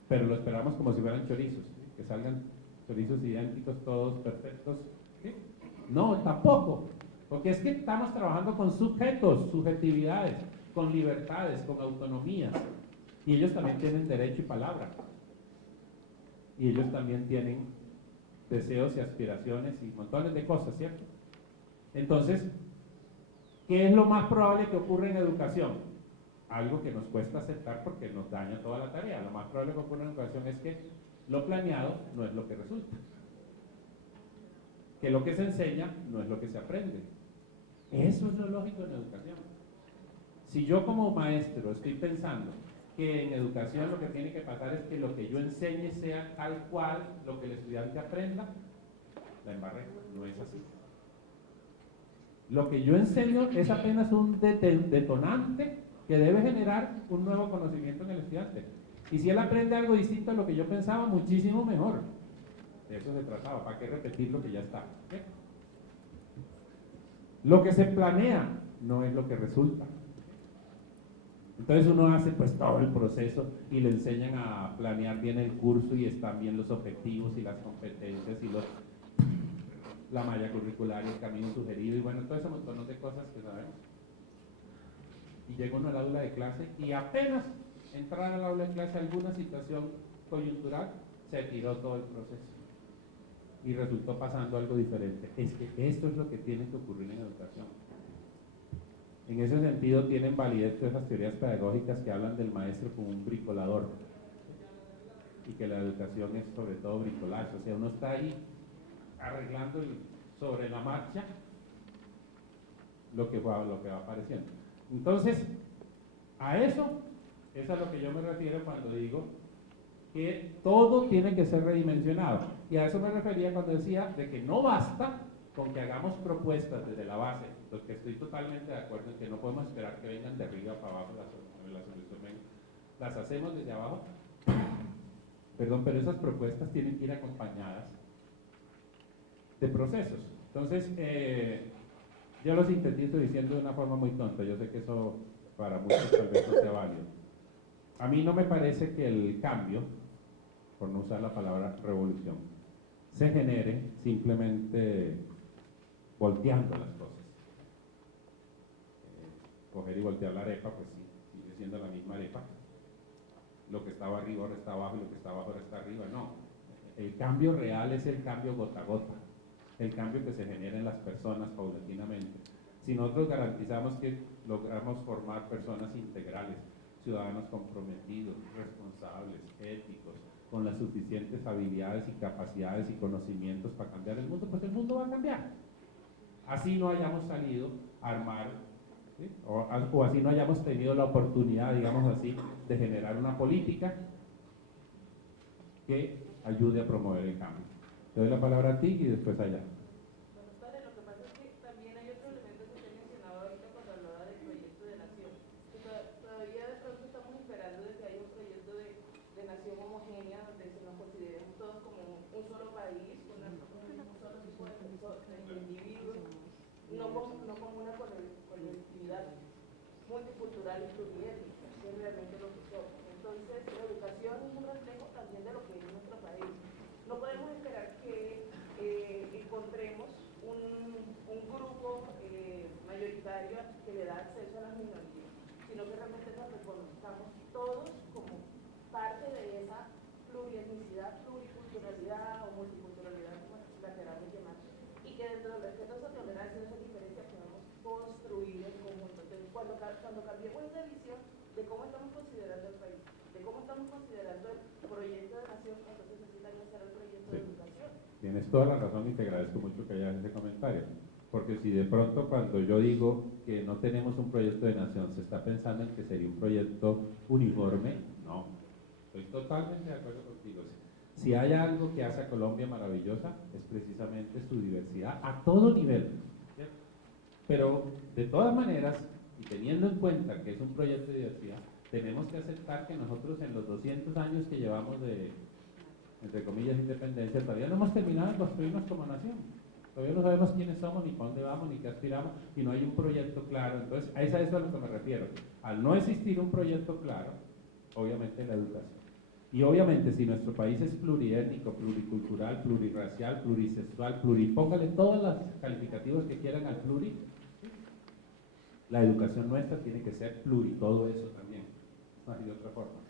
pero lo esperamos como si fueran chorizos, ¿sí? Que salgan chorizos idénticos, todos perfectos. ¿Sí? No, tampoco, porque es que estamos trabajando con sujetos, subjetividades, con libertades, con autonomías, y ellos también tienen derecho y palabra, y ellos también tienen deseos y aspiraciones y montones de cosas, ¿cierto? Entonces, ¿qué es lo más probable que ocurra en educación? Algo que nos cuesta aceptar porque nos daña toda la tarea. Lo más probable que ocurra en educación es que lo planeado no es lo que resulta, que lo que se enseña no es lo que se aprende. Eso es lo lógico en educación. Si yo como maestro estoy pensando que en educación lo que tiene que pasar es que lo que yo enseñe sea tal cual lo que el estudiante aprenda, la embarré, no es así. Lo que yo enseño es apenas un detonante que debe generar un nuevo conocimiento en el estudiante. Y si él aprende algo distinto a lo que yo pensaba, muchísimo mejor. De eso se trataba, ¿para qué repetir lo que ya está? ¿Sí? Lo que se planea no es lo que resulta. Entonces uno hace pues todo el proceso y le enseñan a planear bien el curso y están bien los objetivos y las competencias y la malla curricular y el camino sugerido y bueno, todo ese montón de cosas que sabemos. Y llega uno al aula de clase y apenas entrar al aula de clase alguna situación coyuntural, se tiró todo el proceso y resultó pasando algo diferente. Es que esto es lo que tiene que ocurrir en educación. En ese sentido tienen validez todas esas teorías pedagógicas que hablan del maestro como un bricolador y que la educación es sobre todo bricolaje, o sea, uno está ahí arreglando sobre la marcha lo que va apareciendo. Entonces, a eso es a lo que yo me refiero cuando digo que todo tiene que ser redimensionado. Y a eso me refería cuando decía de que no basta con que hagamos propuestas desde la base, los que estoy totalmente de acuerdo en que no podemos esperar que vengan de arriba para abajo las soluciones, las hacemos desde abajo, perdón, pero esas propuestas tienen que ir acompañadas de procesos. Entonces, yo lo sintetizo diciendo de una forma muy tonta, yo sé que eso para muchos tal vez no sea válido. A mí no me parece que el cambio, por no usar la palabra revolución, se genere simplemente volteando las cosas. Coger y voltear la arepa, pues sí, sigue siendo la misma arepa. Lo que estaba arriba ahora está abajo y lo que está abajo ahora está arriba. No, el cambio real es el cambio gota a gota, el cambio que se genera en las personas paulatinamente. Si nosotros garantizamos que logramos formar personas integrales, ciudadanos comprometidos, responsables, éticos, con las suficientes habilidades y capacidades y conocimientos para cambiar el mundo, pues el mundo va a cambiar. Así no hayamos salido a armar, ¿sí? o así no hayamos tenido la oportunidad, digamos así, de generar una política que ayude a promover el cambio. Te doy la palabra a ti y después allá. Bueno, padre, lo que pasa es que también hay otro elemento que usted mencionaba ahorita cuando hablaba del proyecto de nación. Que todavía de pronto estamos esperando de que haya un proyecto de nación homogénea donde se nos consideremos todos como un solo país, un solo tipo de individuos, no como una colectividad multicultural y pluriétnica, que es realmente lo que somos. Entonces, la educación es un reflejo también de lo que es nuestro país. No podemos esperar que encontremos un grupo mayoritario que le da acceso a las minorías, sino que realmente nos reconozcamos todos como parte de esa plurietnicidad, pluriculturalidad o multiculturalidad, como la queramos llamar, y que dentro del respeto a esa tolerancia y esa diferencia podamos construir en conjunto. Entonces, cuando cambiemos esa visión de cómo estamos considerando el país, de cómo estamos considerando el proyecto de nación, entonces necesitan hacer el proyecto de educación. Tienes toda la razón y te agradezco mucho que hayas ese comentario, porque si de pronto cuando yo digo que no tenemos un proyecto de nación se está pensando en que sería un proyecto uniforme, no, estoy totalmente de acuerdo contigo. Si hay algo que hace a Colombia maravillosa es precisamente su diversidad a todo nivel, ¿cierto? Pero de todas maneras, y teniendo en cuenta que es un proyecto de diversidad, tenemos que aceptar que nosotros en los 200 años que llevamos de, entre comillas, independencia, todavía no hemos terminado de construirnos como nación. Todavía no sabemos quiénes somos, ni para dónde vamos, ni qué aspiramos, y no hay un proyecto claro. Entonces, a eso es a lo que me refiero. Al no existir un proyecto claro, obviamente la educación. Y obviamente si nuestro país es pluriétnico, pluricultural, plurirracial, plurisexual, póngale todos los calificativos que quieran al pluri, la educación nuestra tiene que ser pluri, todo eso también. No hay de otra forma.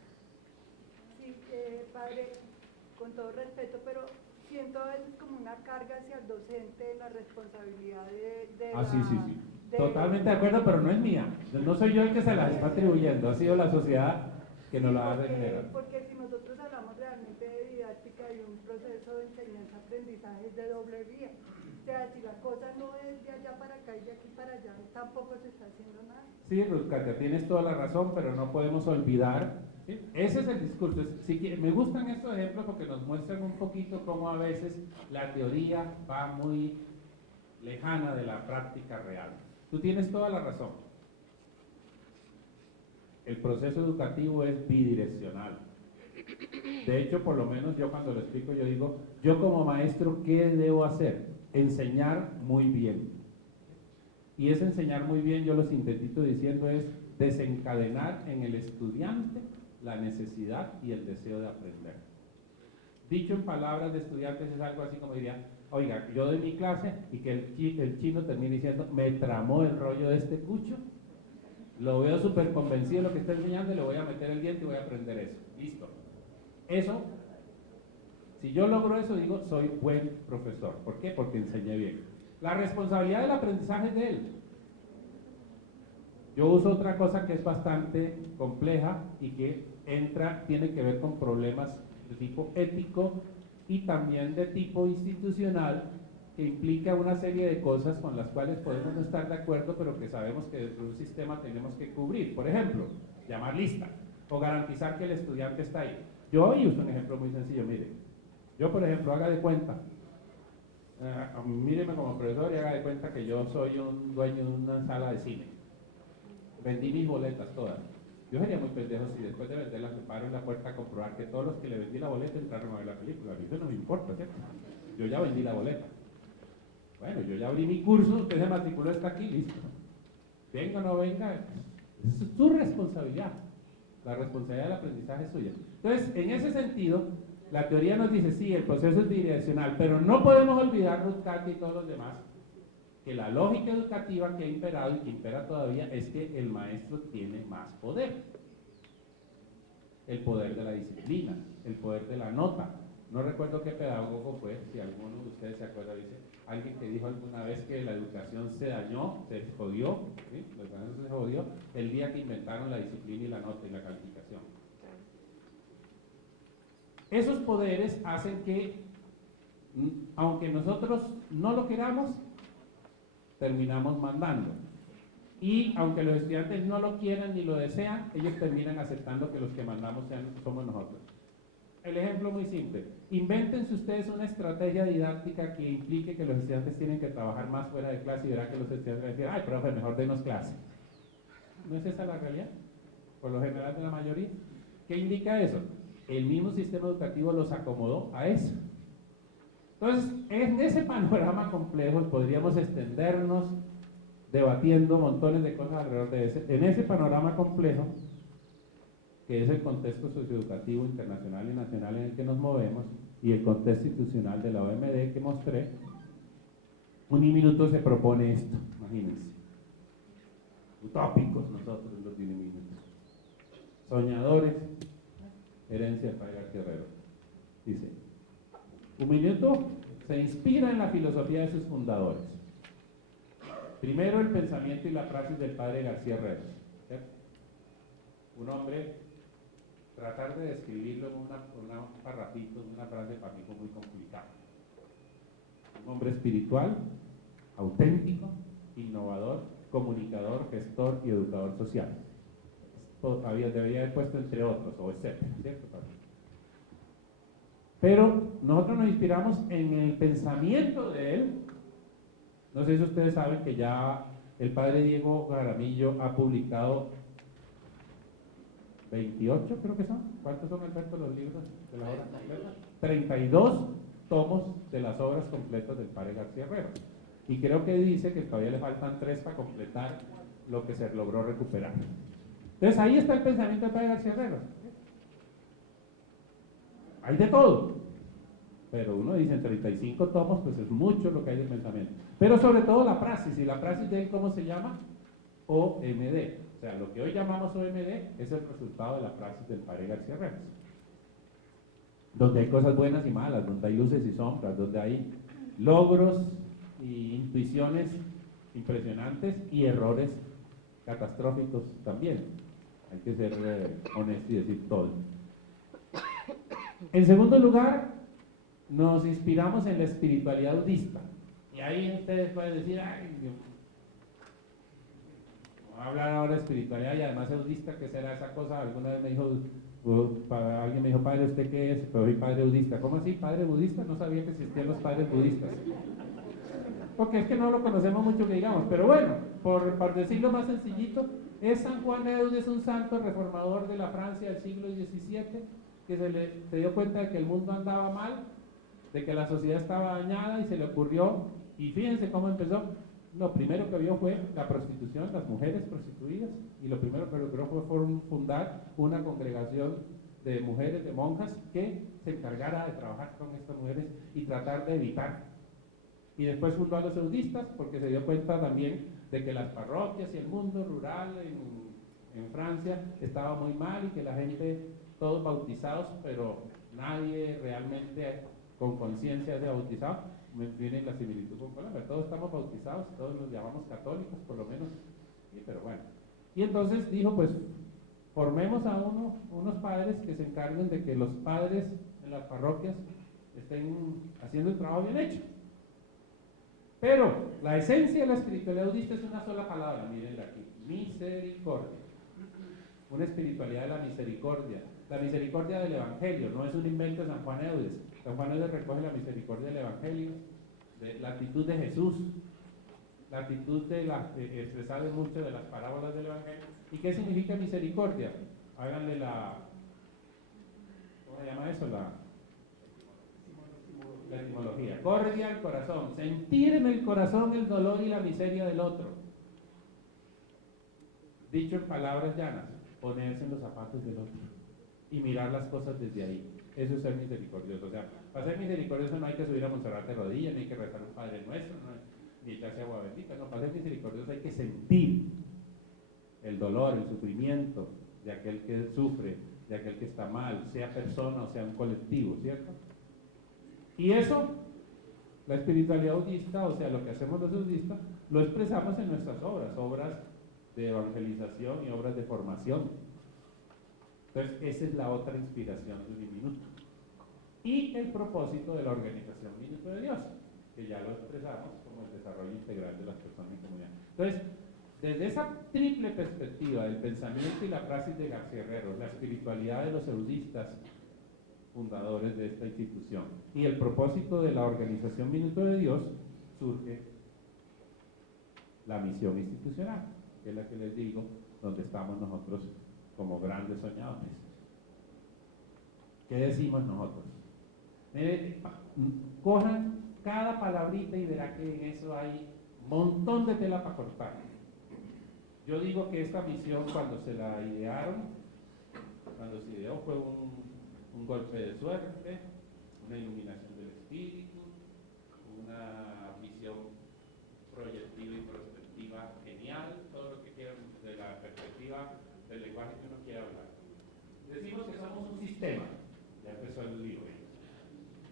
Sí, padre, con todo respeto, pero siento a veces como una carga hacia el docente la responsabilidad de sí. Totalmente de acuerdo, pero no es mía. No soy yo el que se las está atribuyendo, ha sido la sociedad que nos la ha de generar. Porque si nosotros hablamos realmente de didáctica y un proceso de enseñanza-aprendizaje es de doble vía. O sea, si la cosa no es de allá para acá y de aquí para allá, tampoco se está haciendo nada. Sí, Ruth Katia, tienes toda la razón, pero no podemos olvidar, ¿sí? Ese es el discurso. Me gustan estos ejemplos porque nos muestran un poquito cómo a veces la teoría va muy lejana de la práctica real. Tú tienes toda la razón. El proceso educativo es bidireccional. De hecho, por lo menos yo cuando lo explico, yo digo, yo como maestro, ¿qué debo hacer? Enseñar muy bien. Y ese enseñar muy bien, yo lo sintetizo diciendo, es desencadenar en el estudiante la necesidad y el deseo de aprender. Dicho en palabras de estudiantes es algo así como diría, oiga, yo doy mi clase y que el chino termine diciendo, me tramó el rollo de este cucho, lo veo súper convencido de lo que está enseñando y le voy a meter el diente y voy a aprender eso. Listo. Eso, si yo logro eso, digo, soy buen profesor. ¿Por qué? Porque enseñé bien. La responsabilidad del aprendizaje es de él. Yo uso otra cosa que es bastante compleja y que tiene que ver con problemas de tipo ético y también de tipo institucional, que implica una serie de cosas con las cuales podemos no estar de acuerdo, pero que sabemos que dentro de un sistema tenemos que cubrir. Por ejemplo, llamar lista o garantizar que el estudiante está ahí. Yo hoy uso un ejemplo muy sencillo, mire. Yo, por ejemplo, haga de cuenta, míreme como profesor y haga de cuenta que yo soy un dueño de una sala de cine. Vendí mis boletas todas. Yo sería muy pendejo si después de venderlas me paro en la puerta a comprobar que todos los que le vendí la boleta entraron a ver la película. A mí eso no me importa, ¿cierto? Yo ya vendí la boleta. Bueno, yo ya abrí mi curso, usted se matriculó, está aquí, listo. Venga o no venga, es su responsabilidad. La responsabilidad del aprendizaje es suya. Entonces, en ese sentido, la teoría nos dice, sí, el proceso es bidireccional, pero no podemos olvidar, Ruth Katia y todos los demás, que la lógica educativa que ha imperado y que impera todavía es que el maestro tiene más poder. El poder de la disciplina, el poder de la nota. No recuerdo qué pedagogo fue, si alguno de ustedes se acuerda, dice, alguien que dijo alguna vez que la educación se dañó, se jodió, ¿sí? La educación se jodió el día que inventaron la disciplina y la nota y la calificación. Esos poderes hacen que, aunque nosotros no lo queramos, terminamos mandando. Y aunque los estudiantes no lo quieran ni lo desean, ellos terminan aceptando que los que mandamos somos nosotros. El ejemplo muy simple. Invéntense ustedes una estrategia didáctica que implique que los estudiantes tienen que trabajar más fuera de clase y verá que los estudiantes van a decir, ay, profe, mejor denos clase. ¿No es esa la realidad? Por lo general de la mayoría. ¿Qué indica eso? El mismo sistema educativo los acomodó a eso. Entonces, en ese panorama complejo podríamos extendernos debatiendo montones de cosas alrededor de ese. En ese panorama complejo, que es el contexto socioeducativo internacional y nacional en el que nos movemos, y el contexto institucional de la OMD que mostré, Uniminuto se propone esto, imagínense. Utópicos nosotros los Uniminutos. Soñadores, herencia de Padre García Herrero. Dice, Uniminuto se inspira en la filosofía de sus fundadores. Primero, el pensamiento y la praxis del Padre García Herrero. ¿Cierto? Un hombre, tratar de describirlo en un parrafito, en una frase, para mí fue muy complicado. Un hombre espiritual, auténtico, innovador, comunicador, gestor y educador social. Debería haber puesto entre otros, o etcétera, ¿cierto? Pero nosotros nos inspiramos en el pensamiento de él. No sé si ustedes saben que ya el padre Diego Jaramillo ha publicado 28, creo que son. ¿Cuántos son el resto de los libros de la obra completa? 32 tomos de las obras completas del padre García Herrero. Y creo que dice que todavía le faltan 3 para completar lo que se logró recuperar. Entonces ahí está el pensamiento del padre García Herrero. Hay de todo. Pero uno dice en 35 tomos, pues es mucho lo que hay de pensamiento. Pero sobre todo la praxis, y la praxis de él, ¿cómo se llama? OMD. O sea, lo que hoy llamamos OMD es el resultado de la praxis del padre García Herrero. Donde hay cosas buenas y malas, donde hay luces y sombras, donde hay logros y intuiciones impresionantes y errores catastróficos también. Hay que ser honesto y decir todo. En segundo lugar, nos inspiramos en la espiritualidad budista. Y ahí ustedes pueden decir, ay, Dios, voy a hablar ahora de espiritualidad y además es budista, ¿qué será esa cosa? Alguna vez me dijo, alguien me dijo, padre, ¿usted qué es? Pero soy padre budista. ¿Cómo así, padre budista? No sabía que existían los padres budistas. Porque es que no lo conocemos mucho que digamos. Pero bueno, por decirlo más sencillito, Es San Juan Eudes, un santo reformador de la Francia del siglo XVII, que se dio cuenta de que el mundo andaba mal, de que la sociedad estaba dañada y se le ocurrió, y fíjense cómo empezó. Lo primero que vio fue la prostitución, las mujeres prostituidas, y lo primero que logró fue fundar una congregación de mujeres, de monjas, que se encargara de trabajar con estas mujeres y tratar de evitar. Y después fundó a los eudistas, porque se dio cuenta también de que las parroquias y el mundo rural en Francia estaba muy mal y que la gente, todos bautizados, pero nadie realmente con conciencia de bautizado. Viene la similitud con Colombia, todos estamos bautizados, todos nos llamamos católicos, por lo menos, sí, pero bueno. Y entonces dijo, pues, formemos a unos padres que se encarguen de que los padres en las parroquias estén haciendo el trabajo bien hecho. Pero la esencia de la espiritualidad eudista es una sola palabra, mírenla aquí: misericordia. Una espiritualidad de la misericordia. La misericordia del Evangelio, no es un invento de San Juan Eudes. San Juan Eudes recoge la misericordia del Evangelio, de la actitud de Jesús, la actitud expresada en muchas de las parábolas del Evangelio. ¿Y qué significa misericordia? Háganle ¿cómo se llama eso? La etimología. Cordia al corazón, sentir en el corazón el dolor y la miseria del otro. Dicho en palabras llanas, ponerse en los zapatos del otro y mirar las cosas desde ahí. Eso es ser misericordioso. O sea, para ser misericordioso no hay que subir a Montserrat de rodillas, ni hay que rezar un Padre Nuestro, ni echarse agua bendita. No, para ser misericordioso hay que sentir el dolor, el sufrimiento de aquel que sufre, de aquel que está mal, sea persona o sea un colectivo, ¿cierto? Y eso, la espiritualidad eudista, o sea, lo que hacemos los eudistas, lo expresamos en nuestras obras de evangelización y obras de formación. Entonces, esa es la otra inspiración de Uniminuto. Y el propósito de la organización Minuto de Dios, que ya lo expresamos como el desarrollo integral de las personas en comunidad. Entonces, desde esa triple perspectiva del pensamiento y la praxis de García Herrero, la espiritualidad de los eudistas, fundadores de esta institución, y el propósito de la organización Minuto de Dios, surge la misión institucional, que es la que les digo, donde estamos nosotros como grandes soñadores. ¿Qué decimos nosotros? Cojan cada palabrita y verá que en eso hay un montón de tela para cortar. Yo digo que esta misión, cuando se la idearon, cuando se ideó, fue un golpe de suerte, una iluminación del espíritu, una visión proyectiva y prospectiva genial, todo lo que quieran de la perspectiva del lenguaje que uno quiera hablar. Decimos que somos un sistema, ya empezó el libro,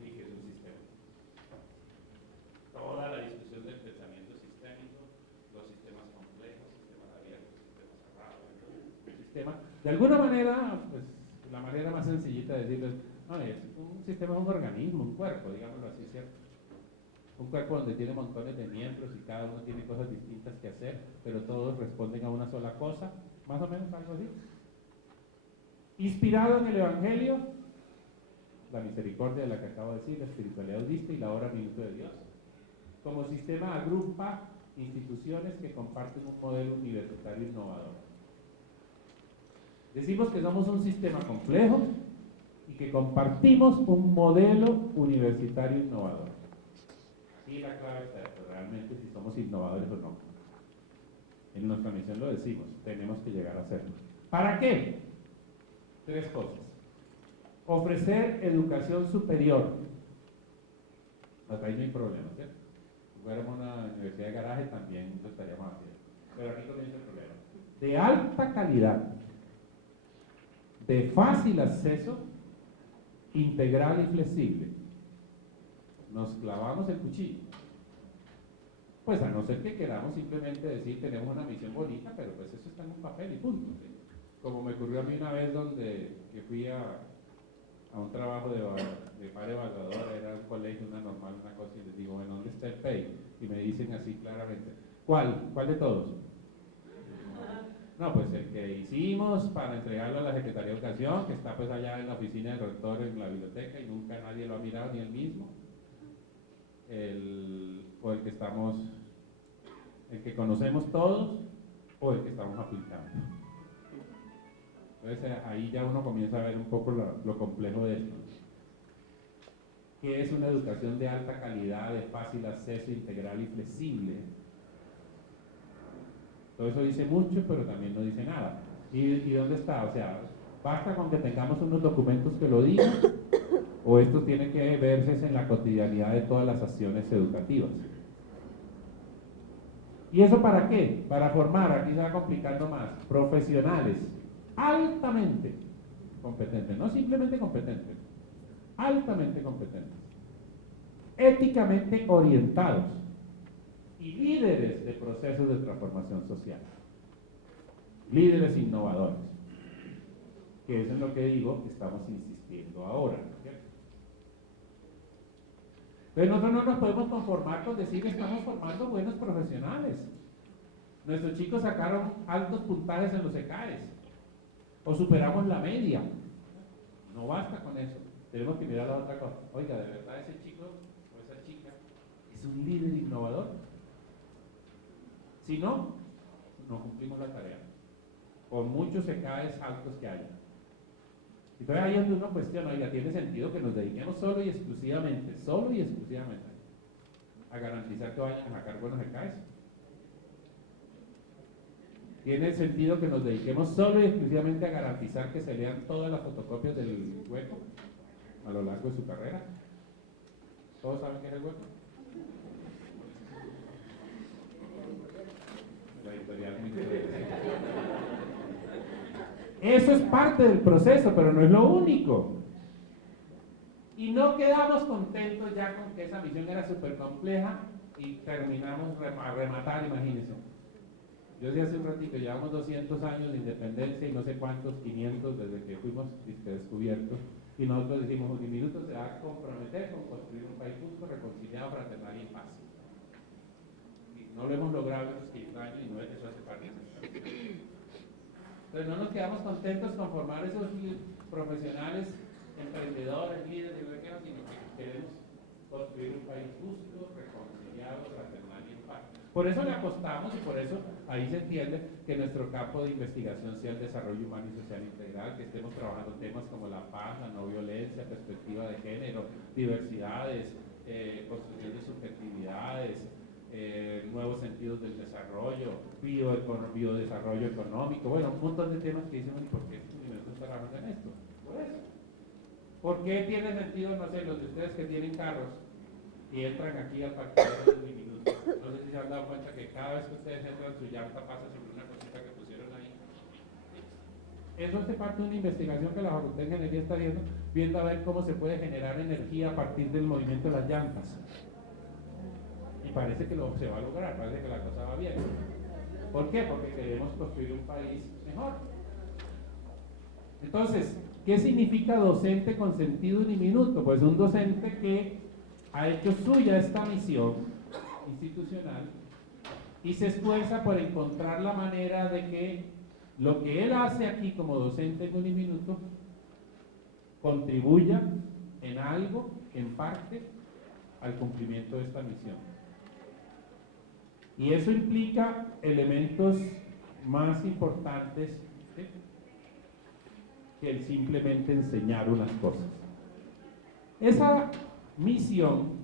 y que es un sistema. Toda la discusión del pensamiento sistémico, los sistemas complejos, sistemas abiertos, sistemas cerrados, sistema, de alguna manera, pues la manera más sencillita de decirles, no, un sistema es un organismo, un cuerpo, digámoslo así, ¿cierto? Un cuerpo donde tiene montones de miembros y cada uno tiene cosas distintas que hacer, pero todos responden a una sola cosa, más o menos algo así. Inspirado en el Evangelio, la misericordia de la que acabo de decir, la espiritualidad eudista y la obra Minuto de Dios. Como sistema agrupa instituciones que comparten un modelo universitario innovador. Decimos que somos un sistema complejo y que compartimos un modelo universitario innovador. Y la clave está esto, realmente si somos innovadores o no. En nuestra misión lo decimos, tenemos que llegar a hacerlo. ¿Para qué? Tres cosas. Ofrecer educación superior. Hasta ahí no hay problema, ¿cierto? Si fuéramos una universidad de garaje también lo estaríamos haciendo. Pero aquí comienza el problema. De alta calidad, de fácil acceso, integral y flexible. Nos clavamos el cuchillo. Pues a no ser que queramos simplemente decir tenemos una misión bonita, pero pues eso está en un papel y punto, ¿sí? Como me ocurrió a mí una vez que fui a un trabajo de padre evaluador, era un colegio, una normal, una cosa, y les digo, bueno, ¿dónde está el PEI? Y me dicen así claramente, ¿cuál de todos? No, pues el que hicimos para entregarlo a la Secretaría de Educación, que está pues allá en la oficina del rector, en la biblioteca, y nunca nadie lo ha mirado, ni él mismo. O el que conocemos todos, o el que estamos aplicando. Entonces ahí ya uno comienza a ver un poco lo complejo de esto. ¿Qué es una educación de alta calidad, de fácil acceso, integral y flexible? Todo eso dice mucho, pero también no dice nada. ¿Y dónde está? O sea, ¿basta con que tengamos unos documentos que lo digan? ¿O esto tiene que verse en la cotidianidad de todas las acciones educativas? ¿Y eso para qué? Para formar, aquí se va complicando más, profesionales altamente competentes, no simplemente competentes, altamente competentes, éticamente orientados y líderes de procesos de transformación social, líderes innovadores, que es en lo que digo que estamos insistiendo ahora, ¿cierto? Pero nosotros no nos podemos conformar con decir que estamos formando buenos profesionales. Nuestros chicos sacaron altos puntajes en los ECAES, o superamos la media. No basta con eso, tenemos que mirar la otra cosa. Oiga, ¿de verdad ese chico o esa chica es un líder innovador? Si no, no cumplimos la tarea, por muchos ECAES altos que haya. Entonces ahí es donde uno cuestiona, oiga, ¿tiene sentido que nos dediquemos solo y exclusivamente a garantizar que vayan a sacar buenos ECAES? ¿Tiene sentido que nos dediquemos solo y exclusivamente a garantizar que se lean todas las fotocopias del hueco a lo largo de su carrera? ¿Todos saben qué es el hueco? La editorial. Eso es parte del proceso, pero no es lo único. Y no quedamos contentos ya con que esa misión era súper compleja y terminamos a rematar, imagínense. Yo decía hace un ratito, llevamos 200 años de independencia y no sé cuántos, 500 desde que fuimos descubiertos, y nosotros decimos, Uniminuto se va a comprometer con construir un país justo, reconciliado, fraternal y en paz. Y no lo hemos logrado en estos 15 años y no es eso hace parte de esta misión. Entonces no nos quedamos contentos con formar esos profesionales, emprendedores, líderes, sino que queremos construir un país justo, reconciliado, fraternal y en paz. Por eso le apostamos y por eso ahí se entiende que nuestro campo de investigación sea el desarrollo humano y social integral, que estemos trabajando temas como la paz, la no violencia, perspectiva de género, diversidades, construcción de subjetividades, nuevos sentidos del desarrollo, biodesarrollo económico, bueno, un montón de temas que dicen, ¿por qué Uniminuto está trabajando en esto? Por eso. ¿Por qué tiene sentido, no sé, los de ustedes que tienen carros y entran aquí al parqueadero de Uniminuto? No sé si se han dado cuenta que cada vez que ustedes entran su llanta pasa sobre una cosita que pusieron ahí. Eso hace parte de una investigación que la Facultad de Ingeniería está viendo a ver cómo se puede generar energía a partir del movimiento de las llantas. Y parece que se va a lograr, parece que la cosa va bien. ¿Por qué? Porque queremos construir un país mejor. Entonces, ¿qué significa docente con sentido uniminuto? Pues un docente que ha hecho suya esta misión institucional y se esfuerza por encontrar la manera de que lo que él hace aquí como docente en Uniminuto contribuya en algo, en parte, al cumplimiento de esta misión. Y eso implica elementos más importantes, ¿sí?, que el simplemente enseñar unas cosas. Esa misión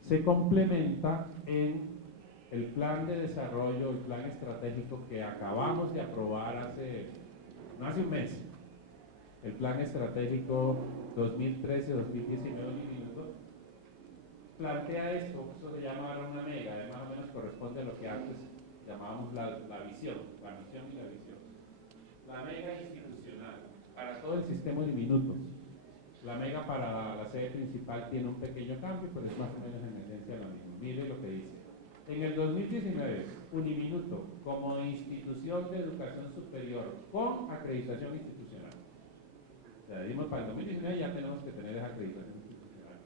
se complementa en el plan de desarrollo, el plan estratégico que acabamos de aprobar hace un mes, el plan estratégico 2013-2019 Uniminuto, plantea esto, eso se llama ahora una mega, más o menos corresponde a lo que antes llamábamos la visión, la misión y la visión. La mega institucional, para todo el sistema Uniminuto. La mega para la sede principal tiene un pequeño cambio, pero es más o menos en esencia lo mismo. Mire lo que dice. En el 2019, Uniminuto, como institución de educación superior con acreditación institucional. O sea, dimos para el 2019 ya tenemos que tener esa acreditación institucional.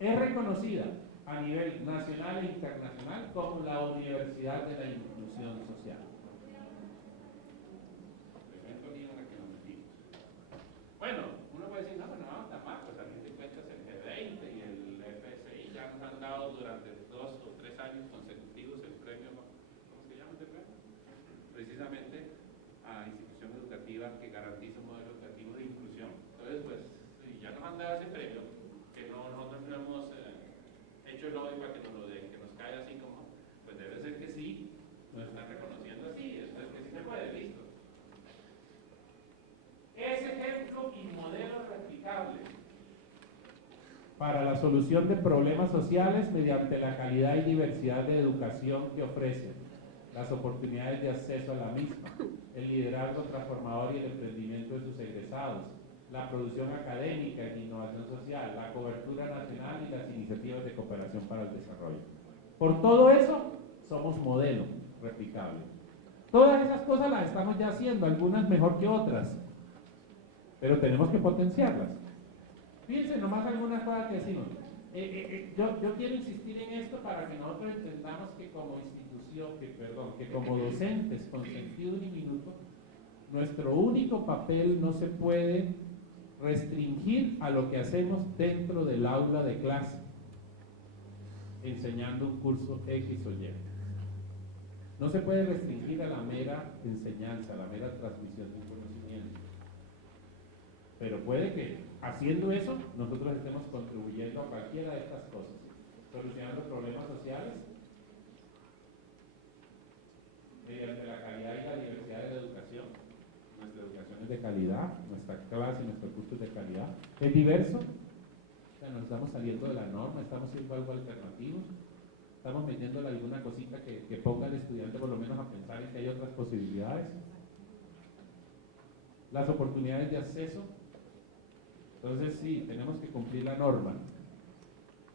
Es reconocida a nivel nacional e internacional como la Universidad de la Inclusión Social. Bueno, uno puede decir, no, pero no vamos tan mal, pues a fin de cuentas el G20 y el FSI ya nos han dado durante 2 o 3 años consecutivos el premio, ¿cómo se llama ese premio? Precisamente para la solución de problemas sociales mediante la calidad y diversidad de educación que ofrece, las oportunidades de acceso a la misma, el liderazgo transformador y el emprendimiento de sus egresados, la producción académica y innovación social, la cobertura nacional y las iniciativas de cooperación para el desarrollo. Por todo eso, somos modelo replicable. Todas esas cosas las estamos ya haciendo, algunas mejor que otras, pero tenemos que potenciarlas. Fíjense nomás algunas cosas que decimos. Yo quiero insistir en esto para que nosotros entendamos que como institución, que como docentes con sentido diminuto, nuestro único papel no se puede restringir a lo que hacemos dentro del aula de clase, enseñando un curso X o Y. No se puede restringir a la mera enseñanza, a la mera transmisión de un conocimiento. Pero puede que haciendo eso nosotros estemos contribuyendo a cualquiera de estas cosas, solucionando problemas sociales mediante la calidad y la diversidad de la educación. Nuestra educación es de calidad, nuestra clase, nuestro curso es de calidad, es diverso, o sea, nos estamos saliendo de la norma, estamos haciendo algo alternativo, estamos metiéndole alguna cosita que ponga al estudiante por lo menos a pensar en que hay otras posibilidades. Las oportunidades de acceso. Entonces sí, tenemos que cumplir la norma.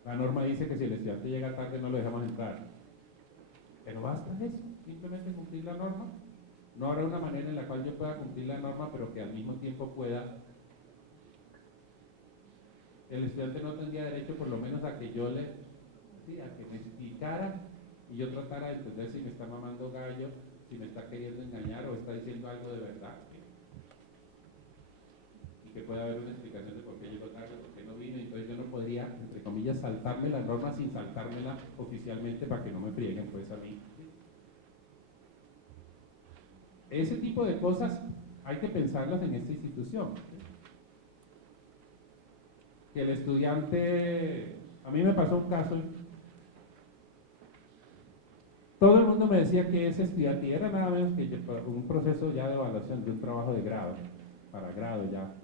La norma dice que si el estudiante llega tarde no lo dejamos entrar. Pero basta eso, simplemente cumplir la norma. No habrá una manera en la cual yo pueda cumplir la norma, pero que al mismo tiempo pueda. El estudiante no tendría derecho por lo menos a que yo a que me explicara y yo tratara de entender si me está mamando gallo, si me está queriendo engañar o está diciendo algo de verdad. Que pueda haber una explicación de por qué llegó tarde, por qué no vino, y entonces yo no podría, entre comillas, saltarme la norma sin saltármela oficialmente para que no me frieguen pues a mí. Ese tipo de cosas hay que pensarlas en esta institución. Que el estudiante, a mí me pasó un caso, todo el mundo me decía que ese estudiante, y era nada menos que un proceso ya de evaluación de un trabajo de grado, para grado ya,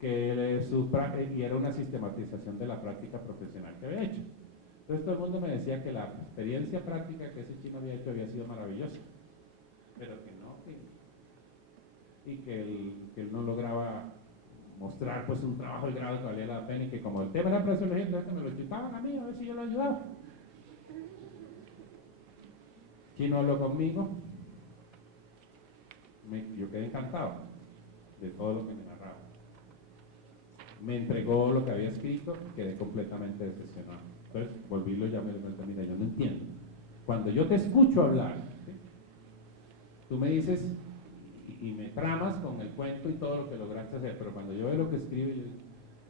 y era una sistematización de la práctica profesional que había hecho. Entonces todo el mundo me decía que la experiencia práctica que ese chino había hecho había sido maravillosa, pero que no, y que él no lograba mostrar pues un trabajo de grado que valía la pena, y que como el tema era fraseología, entonces me lo chutaban a mí a ver si yo lo ayudaba. Chino habló conmigo, yo quedé encantado de todo lo que me narraba. Me entregó lo que había escrito y quedé completamente decepcionado. Entonces volví y lo llamé y le dije, mira, yo no entiendo. Cuando yo te escucho hablar, ¿sí?, tú me dices y me tramas con el cuento y todo lo que lograste hacer, pero cuando yo veo lo que escribe, yo digo,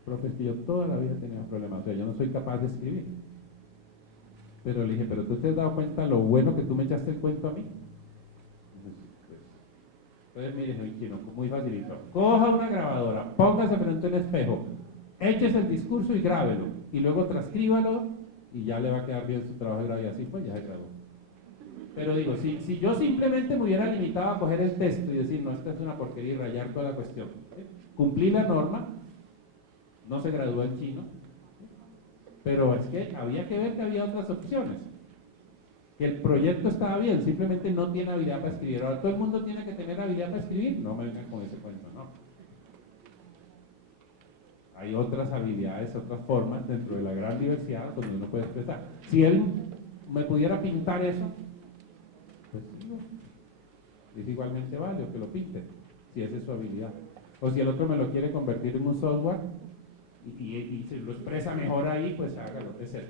profe, es que yo toda la vida tenía problemas, o sea, yo no soy capaz de escribir. Pero le dije, pero tú te has dado cuenta lo bueno que tú me echaste el cuento a mí. Entonces miren, chino, muy facilito. Coja una grabadora, póngase frente a un espejo, échese el discurso y grábelo, y luego transcríbalo y ya le va a quedar bien su trabajo de grado, y así pues ya se graduó. Pero digo, si yo simplemente me hubiera limitado a coger el texto y decir, no, esta es una porquería y rayar toda la cuestión, ¿sí?, cumplí la norma, no se graduó el chino, pero es que había que ver que había otras opciones. Que el proyecto estaba bien, simplemente no tiene habilidad para escribir. Ahora, ¿todo el mundo tiene que tener habilidad para escribir? No me vengan con ese cuento, no. Hay otras habilidades, otras formas dentro de la gran diversidad donde uno puede expresar. Si él me pudiera pintar eso, pues es igualmente válido que lo pinte, si esa es su habilidad. O si el otro me lo quiere convertir en un software y se lo expresa mejor ahí, pues hágalo, etc.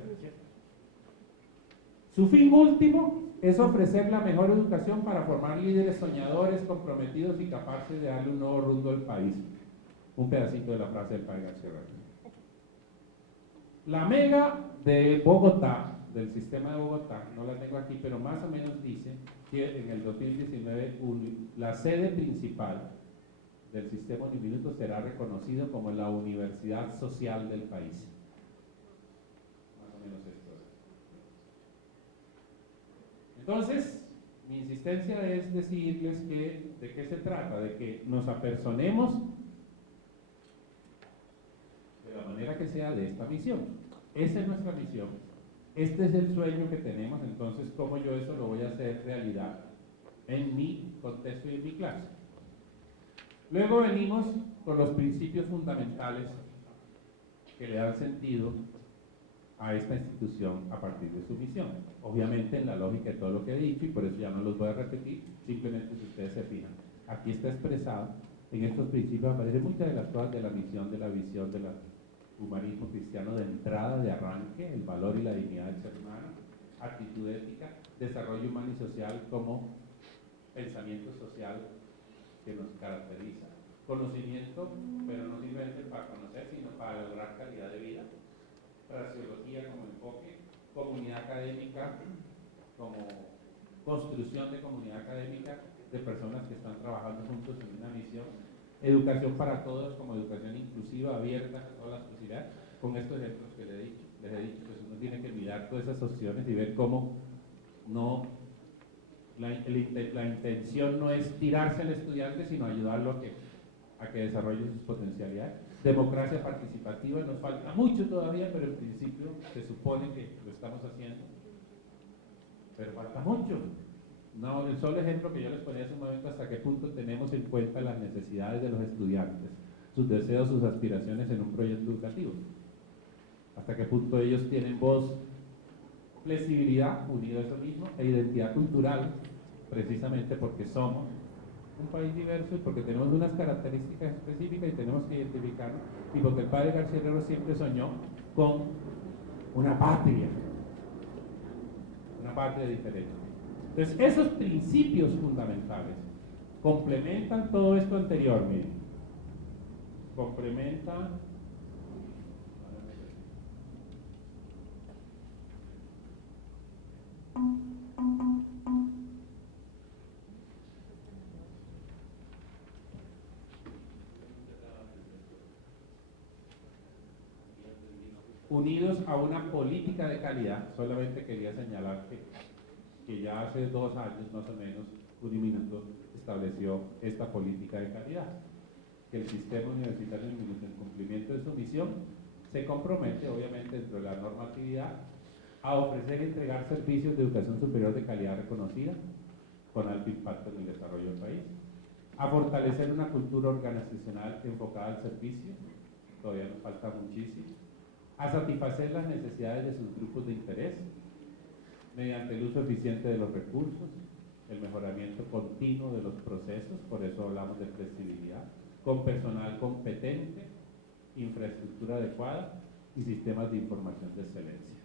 Su fin último es ofrecer la mejor educación para formar líderes soñadores, comprometidos y capaces de darle un nuevo rumbo al país. Un pedacito de la frase del padre García Ramírez. La mega de Bogotá, del sistema de Bogotá, no la tengo aquí, pero más o menos dice que en el 2019 la sede principal del sistema Uniminuto será reconocido como la universidad social del país. Más o menos esto es. Entonces, mi insistencia es decirles que, ¿de qué se trata? De que nos apersonemos. de la manera que sea, de esta misión. Esa es nuestra misión. Este es el sueño que tenemos, entonces, ¿cómo yo eso lo voy a hacer realidad en mi contexto y en mi clase? Luego venimos con los principios fundamentales que le dan sentido a esta institución a partir de su misión. Obviamente en la lógica de todo lo que he dicho, y por eso ya no los voy a repetir, simplemente si ustedes se fijan, aquí está expresado, en estos principios aparecen muchas de las cosas de la misión, de la visión, del humanismo cristiano de entrada, de arranque, el valor y la dignidad del ser humano, actitud ética, desarrollo humano y social como pensamiento social que nos caracteriza, conocimiento, pero no simplemente para conocer, sino para lograr calidad de vida, fraseología como enfoque, comunidad académica como construcción de comunidad académica de personas que están trabajando juntos en una misión, educación para todos como educación inclusiva, abierta a todas las posibilidades. Con estos ejemplos que les he dicho, pues uno tiene que mirar todas esas opciones y ver cómo no, la intención no es tirarse al estudiante, sino ayudarlo a que desarrolle sus potencialidades. Democracia participativa, nos falta mucho todavía, pero en principio se supone que lo estamos haciendo, pero falta mucho. No, el solo ejemplo que yo les ponía hace un momento, hasta qué punto tenemos en cuenta las necesidades de los estudiantes, sus deseos, sus aspiraciones en un proyecto educativo, hasta qué punto ellos tienen voz, flexibilidad, unido a eso mismo, e identidad cultural, precisamente porque somos un país diverso y porque tenemos unas características específicas y tenemos que identificarnos, y porque el padre García Herrero siempre soñó con una patria diferente. Entonces, esos principios fundamentales complementan todo esto anterior, miren, complementan unidos a una política de calidad. Solamente quería señalar que ya hace 2 años más o menos Uniminuto estableció esta política de calidad, que el sistema universitario de Uniminuto, en cumplimiento de su misión, se compromete, obviamente dentro de la normatividad, a ofrecer y entregar servicios de educación superior de calidad reconocida con alto impacto en el desarrollo del país, a fortalecer una cultura organizacional enfocada al servicio, todavía nos falta muchísimo, a satisfacer las necesidades de sus grupos de interés mediante el uso eficiente de los recursos, el mejoramiento continuo de los procesos, por eso hablamos de flexibilidad, con personal competente, infraestructura adecuada y sistemas de información de excelencia.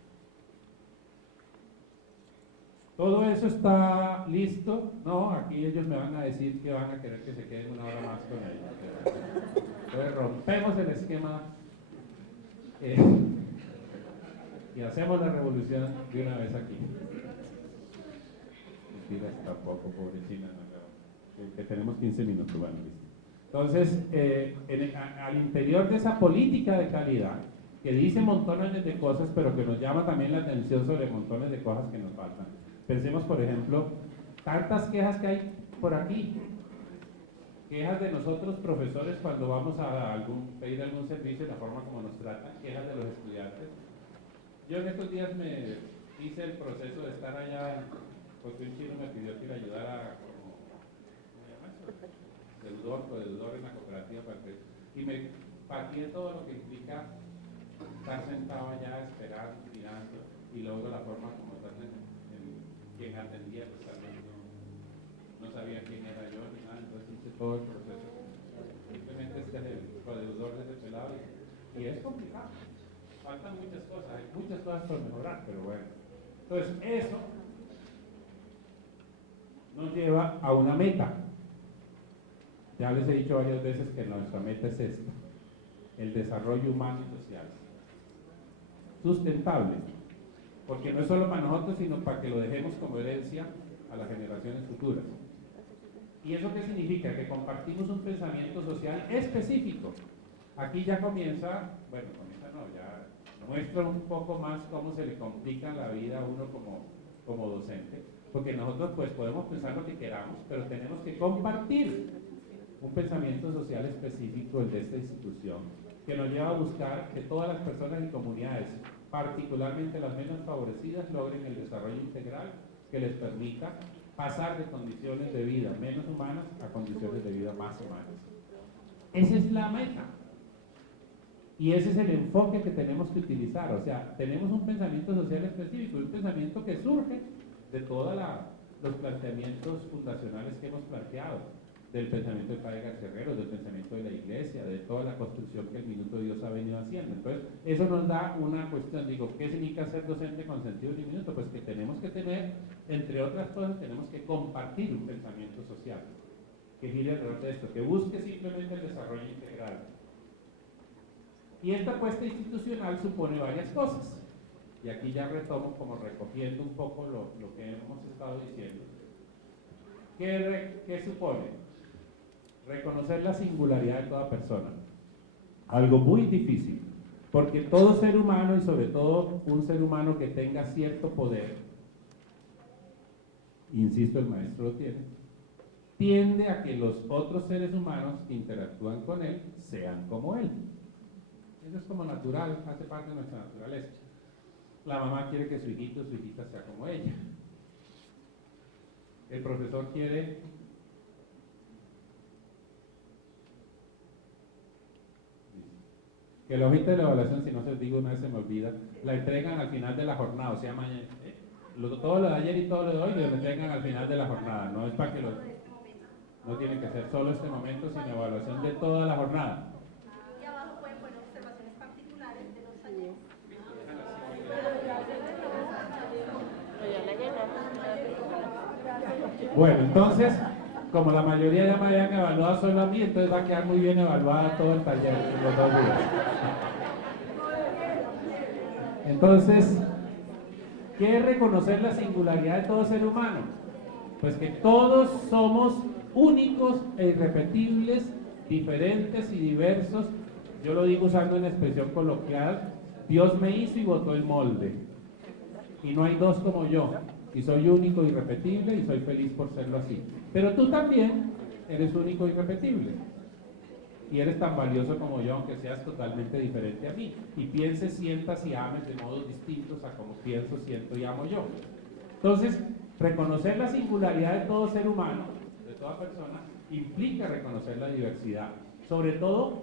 ¿Todo eso está listo? No, aquí ellos me van a decir que van a querer que se queden 1 hora más con ellos. Entonces rompemos el esquema y hacemos la revolución de una vez aquí. Mentiras tampoco, pobre China, que tenemos 15 minutos, bueno, listo. Entonces, al interior de esa política de calidad, que dice montones de cosas, pero que nos llama también la atención sobre montones de cosas que nos faltan. Pensemos, por ejemplo, tantas quejas que hay por aquí, quejas de nosotros profesores cuando vamos a pedir algún servicio, la forma como nos tratan, quejas de los estudiantes. Yo en estos días me hice el proceso de estar allá, porque un chino me pidió que le ayudara como, ¿cómo se llama eso? Deudor en la cooperativa, y me pateé todo lo que implica estar sentado allá esperando, mirando, y luego la forma como están quien atendía, pues también no sabía quién era yo ni nada, entonces hice todo el proceso. Simplemente este es el codeudor de ese pelado y es complicado. Faltan muchas cosas, hay muchas cosas por mejorar, pero bueno. Entonces, eso nos lleva a una meta. Ya les he dicho varias veces que nuestra meta es esta: el desarrollo humano y social. Sustentable. Porque no es solo para nosotros, sino para que lo dejemos como herencia a las generaciones futuras. ¿Y eso qué significa? Que compartimos un pensamiento social específico. Aquí ya comienza, bueno, comienza no, ya muestra un poco más cómo se le complica la vida a uno como docente, porque nosotros pues podemos pensar lo que queramos, pero tenemos que compartir un pensamiento social específico, el de esta institución, que nos lleva a buscar que todas las personas y comunidades, particularmente las menos favorecidas, logren el desarrollo integral que les permita pasar de condiciones de vida menos humanas a condiciones de vida más humanas. Esa es la meta. Y ese es el enfoque que tenemos que utilizar. O sea, tenemos un pensamiento social específico, un pensamiento que surge de todos los planteamientos fundacionales que hemos planteado, del pensamiento de Padre García Herrero, del pensamiento de la Iglesia, de toda la construcción que el Minuto de Dios ha venido haciendo. Entonces, eso nos da una cuestión. Digo, ¿qué significa ser docente con sentido del minuto? Pues que tenemos que tener, entre otras cosas, tenemos que compartir un pensamiento social que gire alrededor de esto, que busque simplemente el desarrollo integral. Y esta apuesta institucional supone varias cosas. Y aquí ya retomo como recogiendo un poco lo que hemos estado diciendo. ¿Qué supone? Reconocer la singularidad de toda persona. Algo muy difícil, porque todo ser humano, y sobre todo un ser humano que tenga cierto poder, insisto, el maestro lo tiene, tiende a que los otros seres humanos que interactúan con él sean como él. Eso es como natural, hace parte de nuestra naturaleza. La mamá quiere que su hijito o su hijita sea como ella. El profesor quiere que la hojita de la evaluación, si no se os digo una vez se me olvida, la entregan al final de la jornada, o sea, mañana, todo lo de ayer y todo lo de hoy lo entregan al final de la jornada, no es para que no tiene que ser solo este momento, sino evaluación de toda la jornada. Y abajo pueden poner observaciones particulares de los talleres. Bueno, entonces, como la mayoría ya me habían evaluado solo a mí, entonces va a quedar muy bien evaluada todo el taller en los 2 días. Entonces, ¿qué es reconocer la singularidad de todo ser humano? Pues que todos somos únicos e irrepetibles, diferentes y diversos. Yo lo digo usando una expresión coloquial: Dios me hizo y botó el molde. Y no hay dos como yo. Y soy único e irrepetible y soy feliz por serlo así. Pero tú también eres único e irrepetible. Y eres tan valioso como yo, aunque seas totalmente diferente a mí. Y pienses, sientas y ames de modos distintos a como pienso, siento y amo yo. Entonces, reconocer la singularidad de todo ser humano, de toda persona, implica reconocer la diversidad. Sobre todo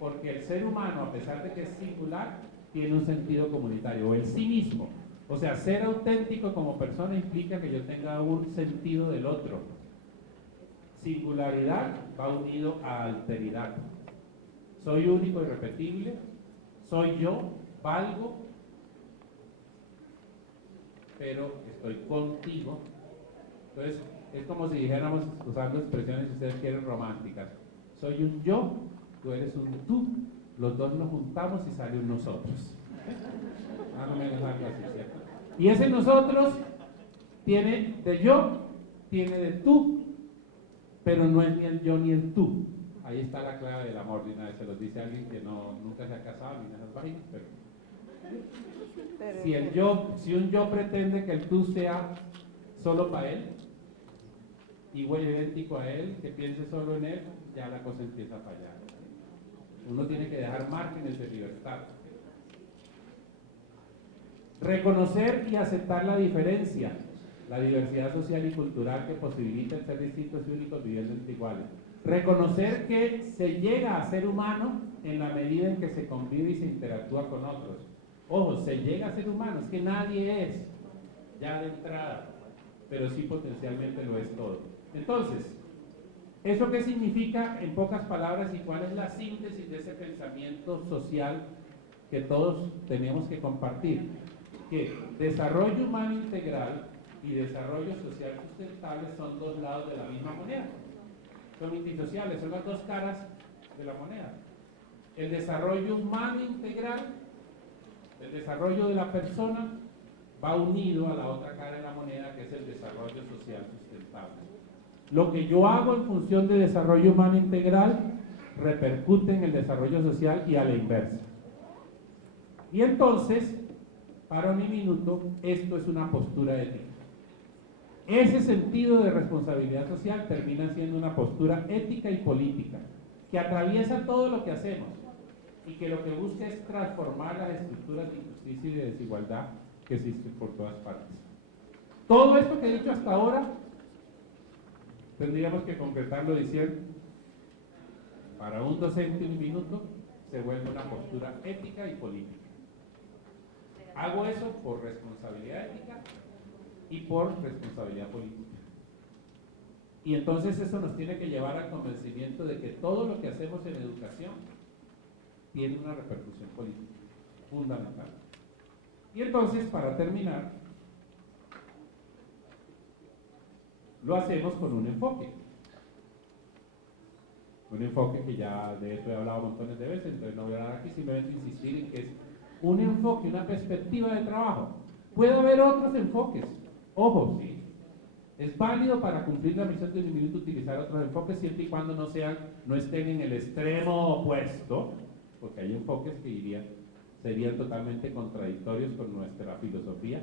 porque el ser humano, a pesar de que es singular, tiene un sentido comunitario, o el sí mismo. O sea, ser auténtico como persona implica que yo tenga un sentido del otro. Singularidad va unido a alteridad. Soy único y irrepetible, soy yo, valgo, pero estoy contigo. Entonces, es como si dijéramos, usando expresiones, si ustedes quieren, románticas. Soy un yo, tú eres un tú, los dos nos juntamos y sale un nosotros. Más o menos algo así, ¿cierto? Y ese nosotros tiene de yo, tiene de tú, pero no es ni el yo ni el tú. Ahí está la clave del amor, de una vez se los dice alguien que nunca se ha casado ni en esas páginas, pero si un yo pretende que el tú sea solo para él, igual idéntico a él, que piense solo en él, ya la cosa empieza a fallar. Uno tiene que dejar márgenes de libertad. Reconocer y aceptar la diferencia, la diversidad social y cultural que posibilita el ser distintos y únicos viviendo entre iguales. Reconocer que se llega a ser humano en la medida en que se convive y se interactúa con otros. Ojo, se llega a ser humano, es que nadie es ya de entrada, pero sí potencialmente lo es todo. Entonces, ¿eso qué significa en pocas palabras y cuál es la síntesis de ese pensamiento social que todos tenemos que compartir? Que desarrollo humano integral y desarrollo social sustentable son dos lados de la misma moneda. Son antisociales, son las dos caras de la moneda. El desarrollo humano integral, el desarrollo de la persona, va unido a la otra cara de la moneda, que es el desarrollo social sustentable. Lo que yo hago en función de desarrollo humano integral repercute en el desarrollo social y a la inversa. Y entonces, para un minuto, esto es una postura ética. Ese sentido de responsabilidad social termina siendo una postura ética y política que atraviesa todo lo que hacemos. y que lo que busca es transformar las estructuras de injusticia y de desigualdad que existen por todas partes. Todo esto que he dicho hasta ahora, tendríamos que concretarlo diciendo, para un docente un minuto se vuelve una postura ética y política. Hago eso por responsabilidad ética y por responsabilidad política. Y entonces eso nos tiene que llevar al convencimiento de que todo lo que hacemos en educación tiene una repercusión política fundamental. Y entonces, para terminar, lo hacemos con un enfoque. Un enfoque que ya de eso he hablado montones de veces, entonces no voy a hablar aquí, simplemente insistir en que es un enfoque, una perspectiva de trabajo. Puede haber otros enfoques, ojo, sí. Es válido para cumplir la misión de Uniminuto utilizar otros enfoques siempre y cuando no estén en el extremo opuesto, porque hay enfoques que serían totalmente contradictorios con nuestra filosofía,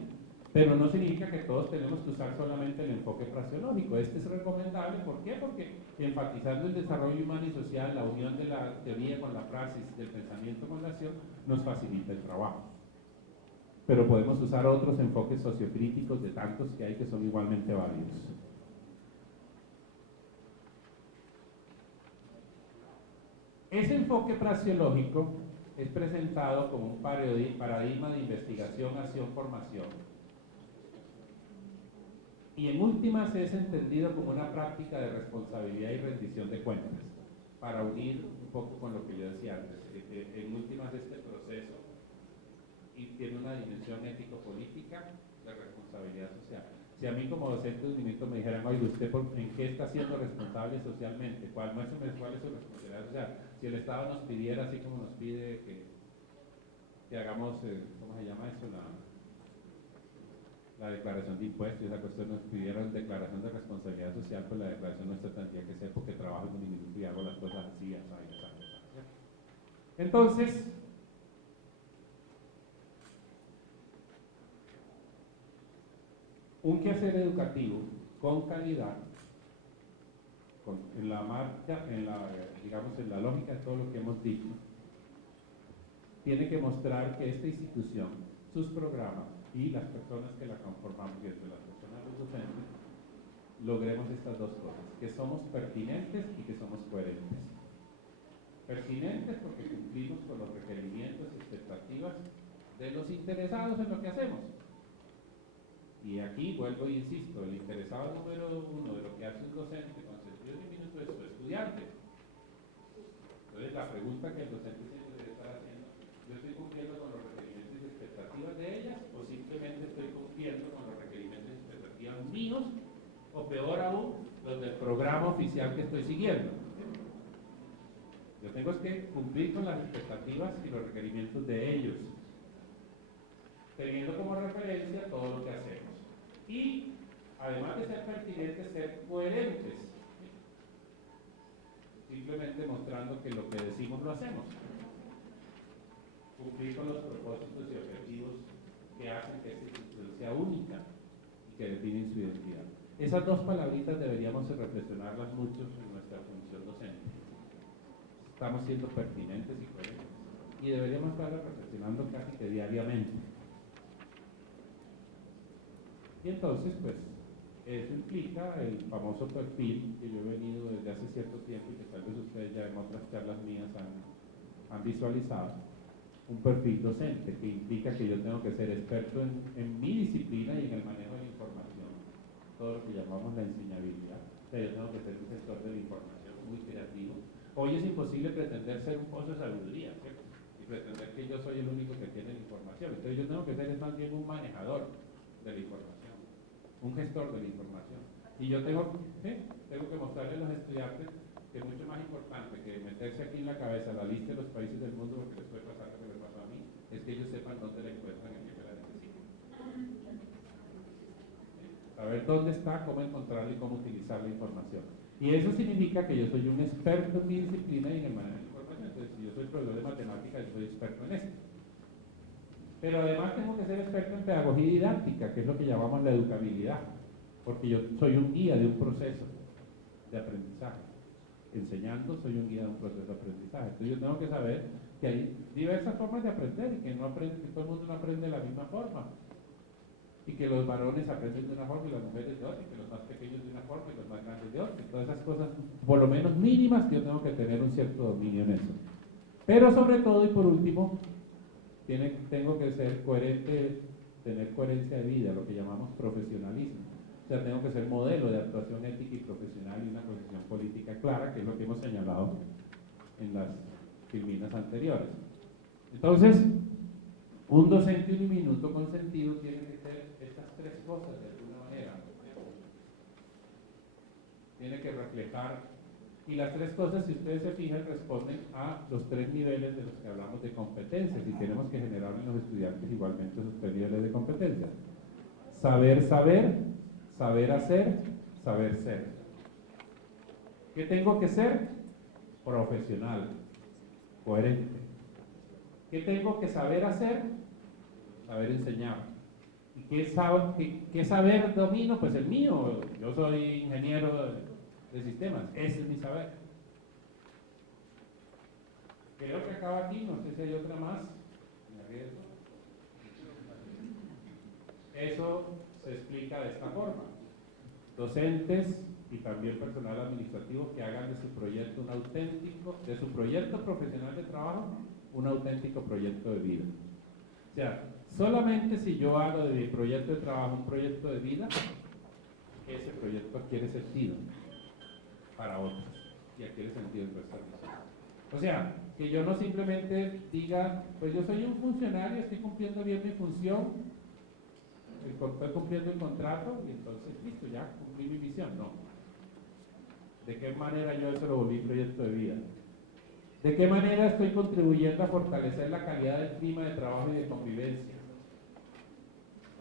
pero no significa que todos tenemos que usar solamente el enfoque fraseológico. Este es recomendable, ¿por qué? Porque enfatizando el desarrollo humano y social, la unión de la teoría con la praxis, del pensamiento con la acción, nos facilita el trabajo. Pero podemos usar otros enfoques sociocríticos de tantos que hay que son igualmente válidos. Ese enfoque praxeológico es presentado como un paradigma de investigación, acción, formación. Y en últimas es entendido como una práctica de responsabilidad y rendición de cuentas, para unir un poco con lo que yo decía antes, que en últimas este proceso y tiene una dimensión ético-política de responsabilidad social. Si a mí como docente de Uniminuto me dijeran, oye, ¿usted en qué está siendo responsable socialmente? ¿Cuál es su responsabilidad social? Si el Estado nos pidiera, así como nos pide que hagamos, ¿cómo se llama eso? La declaración de impuestos, esa cuestión, nos pidieron declaración de responsabilidad social, pues la declaración nuestra tendría que ser porque trabajo en Uniminuto y hago las cosas así, así. Entonces, un quehacer educativo con calidad, en la marca, digamos en la lógica de todo lo que hemos dicho, tiene que mostrar que esta institución, sus programas y las personas que la conformamos, y entre las personas los docentes, logremos estas dos cosas, que somos pertinentes y que somos coherentes. Pertinentes porque cumplimos con los requerimientos y expectativas de los interesados en lo que hacemos. Y aquí vuelvo y insisto, el interesado número uno de lo que hace un docente con sentido de minuto es su estudiante. Entonces la pregunta que el docente siempre debe estar haciendo, ¿yo estoy cumpliendo con los requerimientos y expectativas de ellas o simplemente estoy cumpliendo con los requerimientos y expectativas míos o peor aún, los del programa oficial que estoy siguiendo? Yo tengo que cumplir con las expectativas y los requerimientos de ellos, teniendo como referencia todo lo que hacemos. Y, además de ser pertinentes, ser coherentes. Simplemente mostrando que lo que decimos lo hacemos. Cumplir con los propósitos y objetivos que hacen que esta institución sea única y que definen su identidad. Esas dos palabritas deberíamos reflexionarlas mucho en nuestra función docente. Estamos siendo pertinentes y coherentes. Y deberíamos estar reflexionando casi que diariamente. Y entonces, pues, eso implica el famoso perfil que yo he venido desde hace cierto tiempo y que tal vez ustedes ya en otras charlas mías han visualizado, un perfil docente que implica que yo tengo que ser experto en mi disciplina y en el manejo de la información, todo lo que llamamos la enseñabilidad. O sea, yo tengo que ser un gestor de la información muy creativo. Hoy es imposible pretender ser un pozo de sabiduría, ¿cierto? Y pretender que yo soy el único que tiene la información. Entonces yo tengo que ser más bien un manejador de la información, un gestor de la información. Y yo tengo que mostrarle a los estudiantes que es mucho más importante que meterse aquí en la cabeza la lista de los países del mundo, porque les puede pasar lo que me pasó a mí, es que ellos sepan dónde la encuentran y que la necesitan. Saber dónde está, cómo encontrarla y cómo utilizar la información. Y eso significa que yo soy un experto en mi disciplina y en el manejo de la información. Entonces, si yo soy profesor de matemáticas, yo soy experto en esto. Pero además tengo que ser experto en pedagogía didáctica, que es lo que llamamos la educabilidad, porque yo soy un guía de un proceso de aprendizaje. Enseñando, soy un guía de un proceso de aprendizaje. Entonces yo tengo que saber que que hay diversas formas de aprender y que, no aprende, que todo el mundo no aprende de la misma forma. Y que los varones aprenden de una forma y las mujeres de otra, y que los más pequeños de una forma y los más grandes de otra. Y todas esas cosas, por lo menos mínimas, que yo tengo que tener un cierto dominio en eso. Pero sobre todo y por último, tengo que ser coherente, tener coherencia de vida, lo que llamamos profesionalismo. O sea, tengo que ser modelo de actuación ética y profesional y una posición política clara, que es lo que hemos señalado en las filminas anteriores. Entonces, un docente uniminuto con sentido tiene que ser estas tres cosas de alguna manera. Tiene que reflejar, y las tres cosas, si ustedes se fijan, responden a los tres niveles de los que hablamos de competencias, y tenemos que generar en los estudiantes igualmente esos tres niveles de competencias. Saber saber, saber hacer, saber ser. ¿Qué tengo que ser? Profesional, coherente. ¿Qué tengo que saber hacer? Saber enseñar. ¿Y qué saber domino? Pues el mío. Yo soy ingeniero de sistemas. Ese es mi saber. Creo que acaba aquí. No sé si hay otra más. Eso se explica de esta forma. Docentes y también personal administrativo que hagan de su proyecto un auténtico, de su proyecto profesional de trabajo, un auténtico proyecto de vida. O sea, solamente si yo hago de mi proyecto de trabajo un proyecto de vida, ese proyecto adquiere sentido para otros y adquiere sentido en nuestra vida. O sea, que yo no simplemente diga, pues yo soy un funcionario, estoy cumpliendo bien mi función, estoy cumpliendo el contrato y entonces listo, ya cumplí mi misión. No. ¿De qué manera yo eso lo volví proyecto de vida? ¿De qué manera estoy contribuyendo a fortalecer la calidad del clima de trabajo y de convivencia?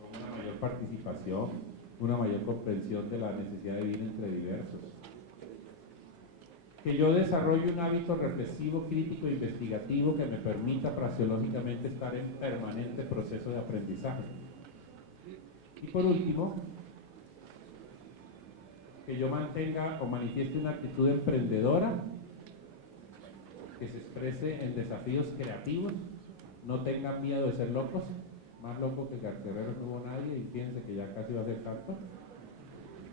Con una mayor participación, una mayor comprensión de la necesidad de vivir entre diversos. Que yo desarrolle un hábito reflexivo, crítico e investigativo que me permita fraseológicamente estar en permanente proceso de aprendizaje. Y por último, que yo mantenga o manifieste una actitud emprendedora que se exprese en desafíos creativos, no tengan miedo de ser locos, más loco que carterero no hubo nadie y piense que ya casi va a ser tanto,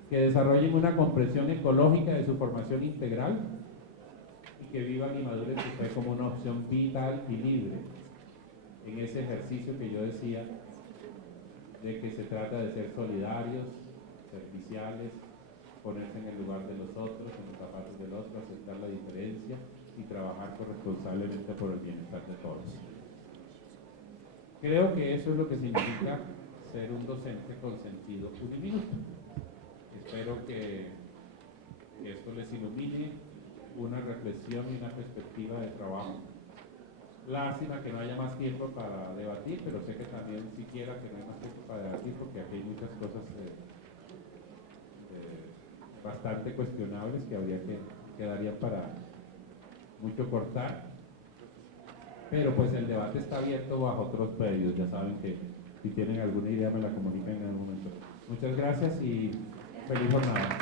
que desarrollen una comprensión ecológica de su formación integral y que vivan y maduren su fe como una opción vital y libre en ese ejercicio que yo decía de que se trata de ser solidarios, serviciales, ponerse en el lugar de los otros, en los zapatos del otro, aceptar la diferencia y trabajar corresponsablemente por el bienestar de todos. Creo que eso es lo que significa ser un docente con sentido uniminuto. Espero que esto les ilumine una reflexión y una perspectiva de trabajo. Lástima que no haya más tiempo para debatir, pero sé que también siquiera que no hay más tiempo para debatir porque aquí hay muchas cosas bastante cuestionables que quedaría para mucho cortar, pero pues el debate está abierto bajo otros medios. Ya saben que si tienen alguna idea me la comunican en algún momento. Muchas gracias y feliz jornada.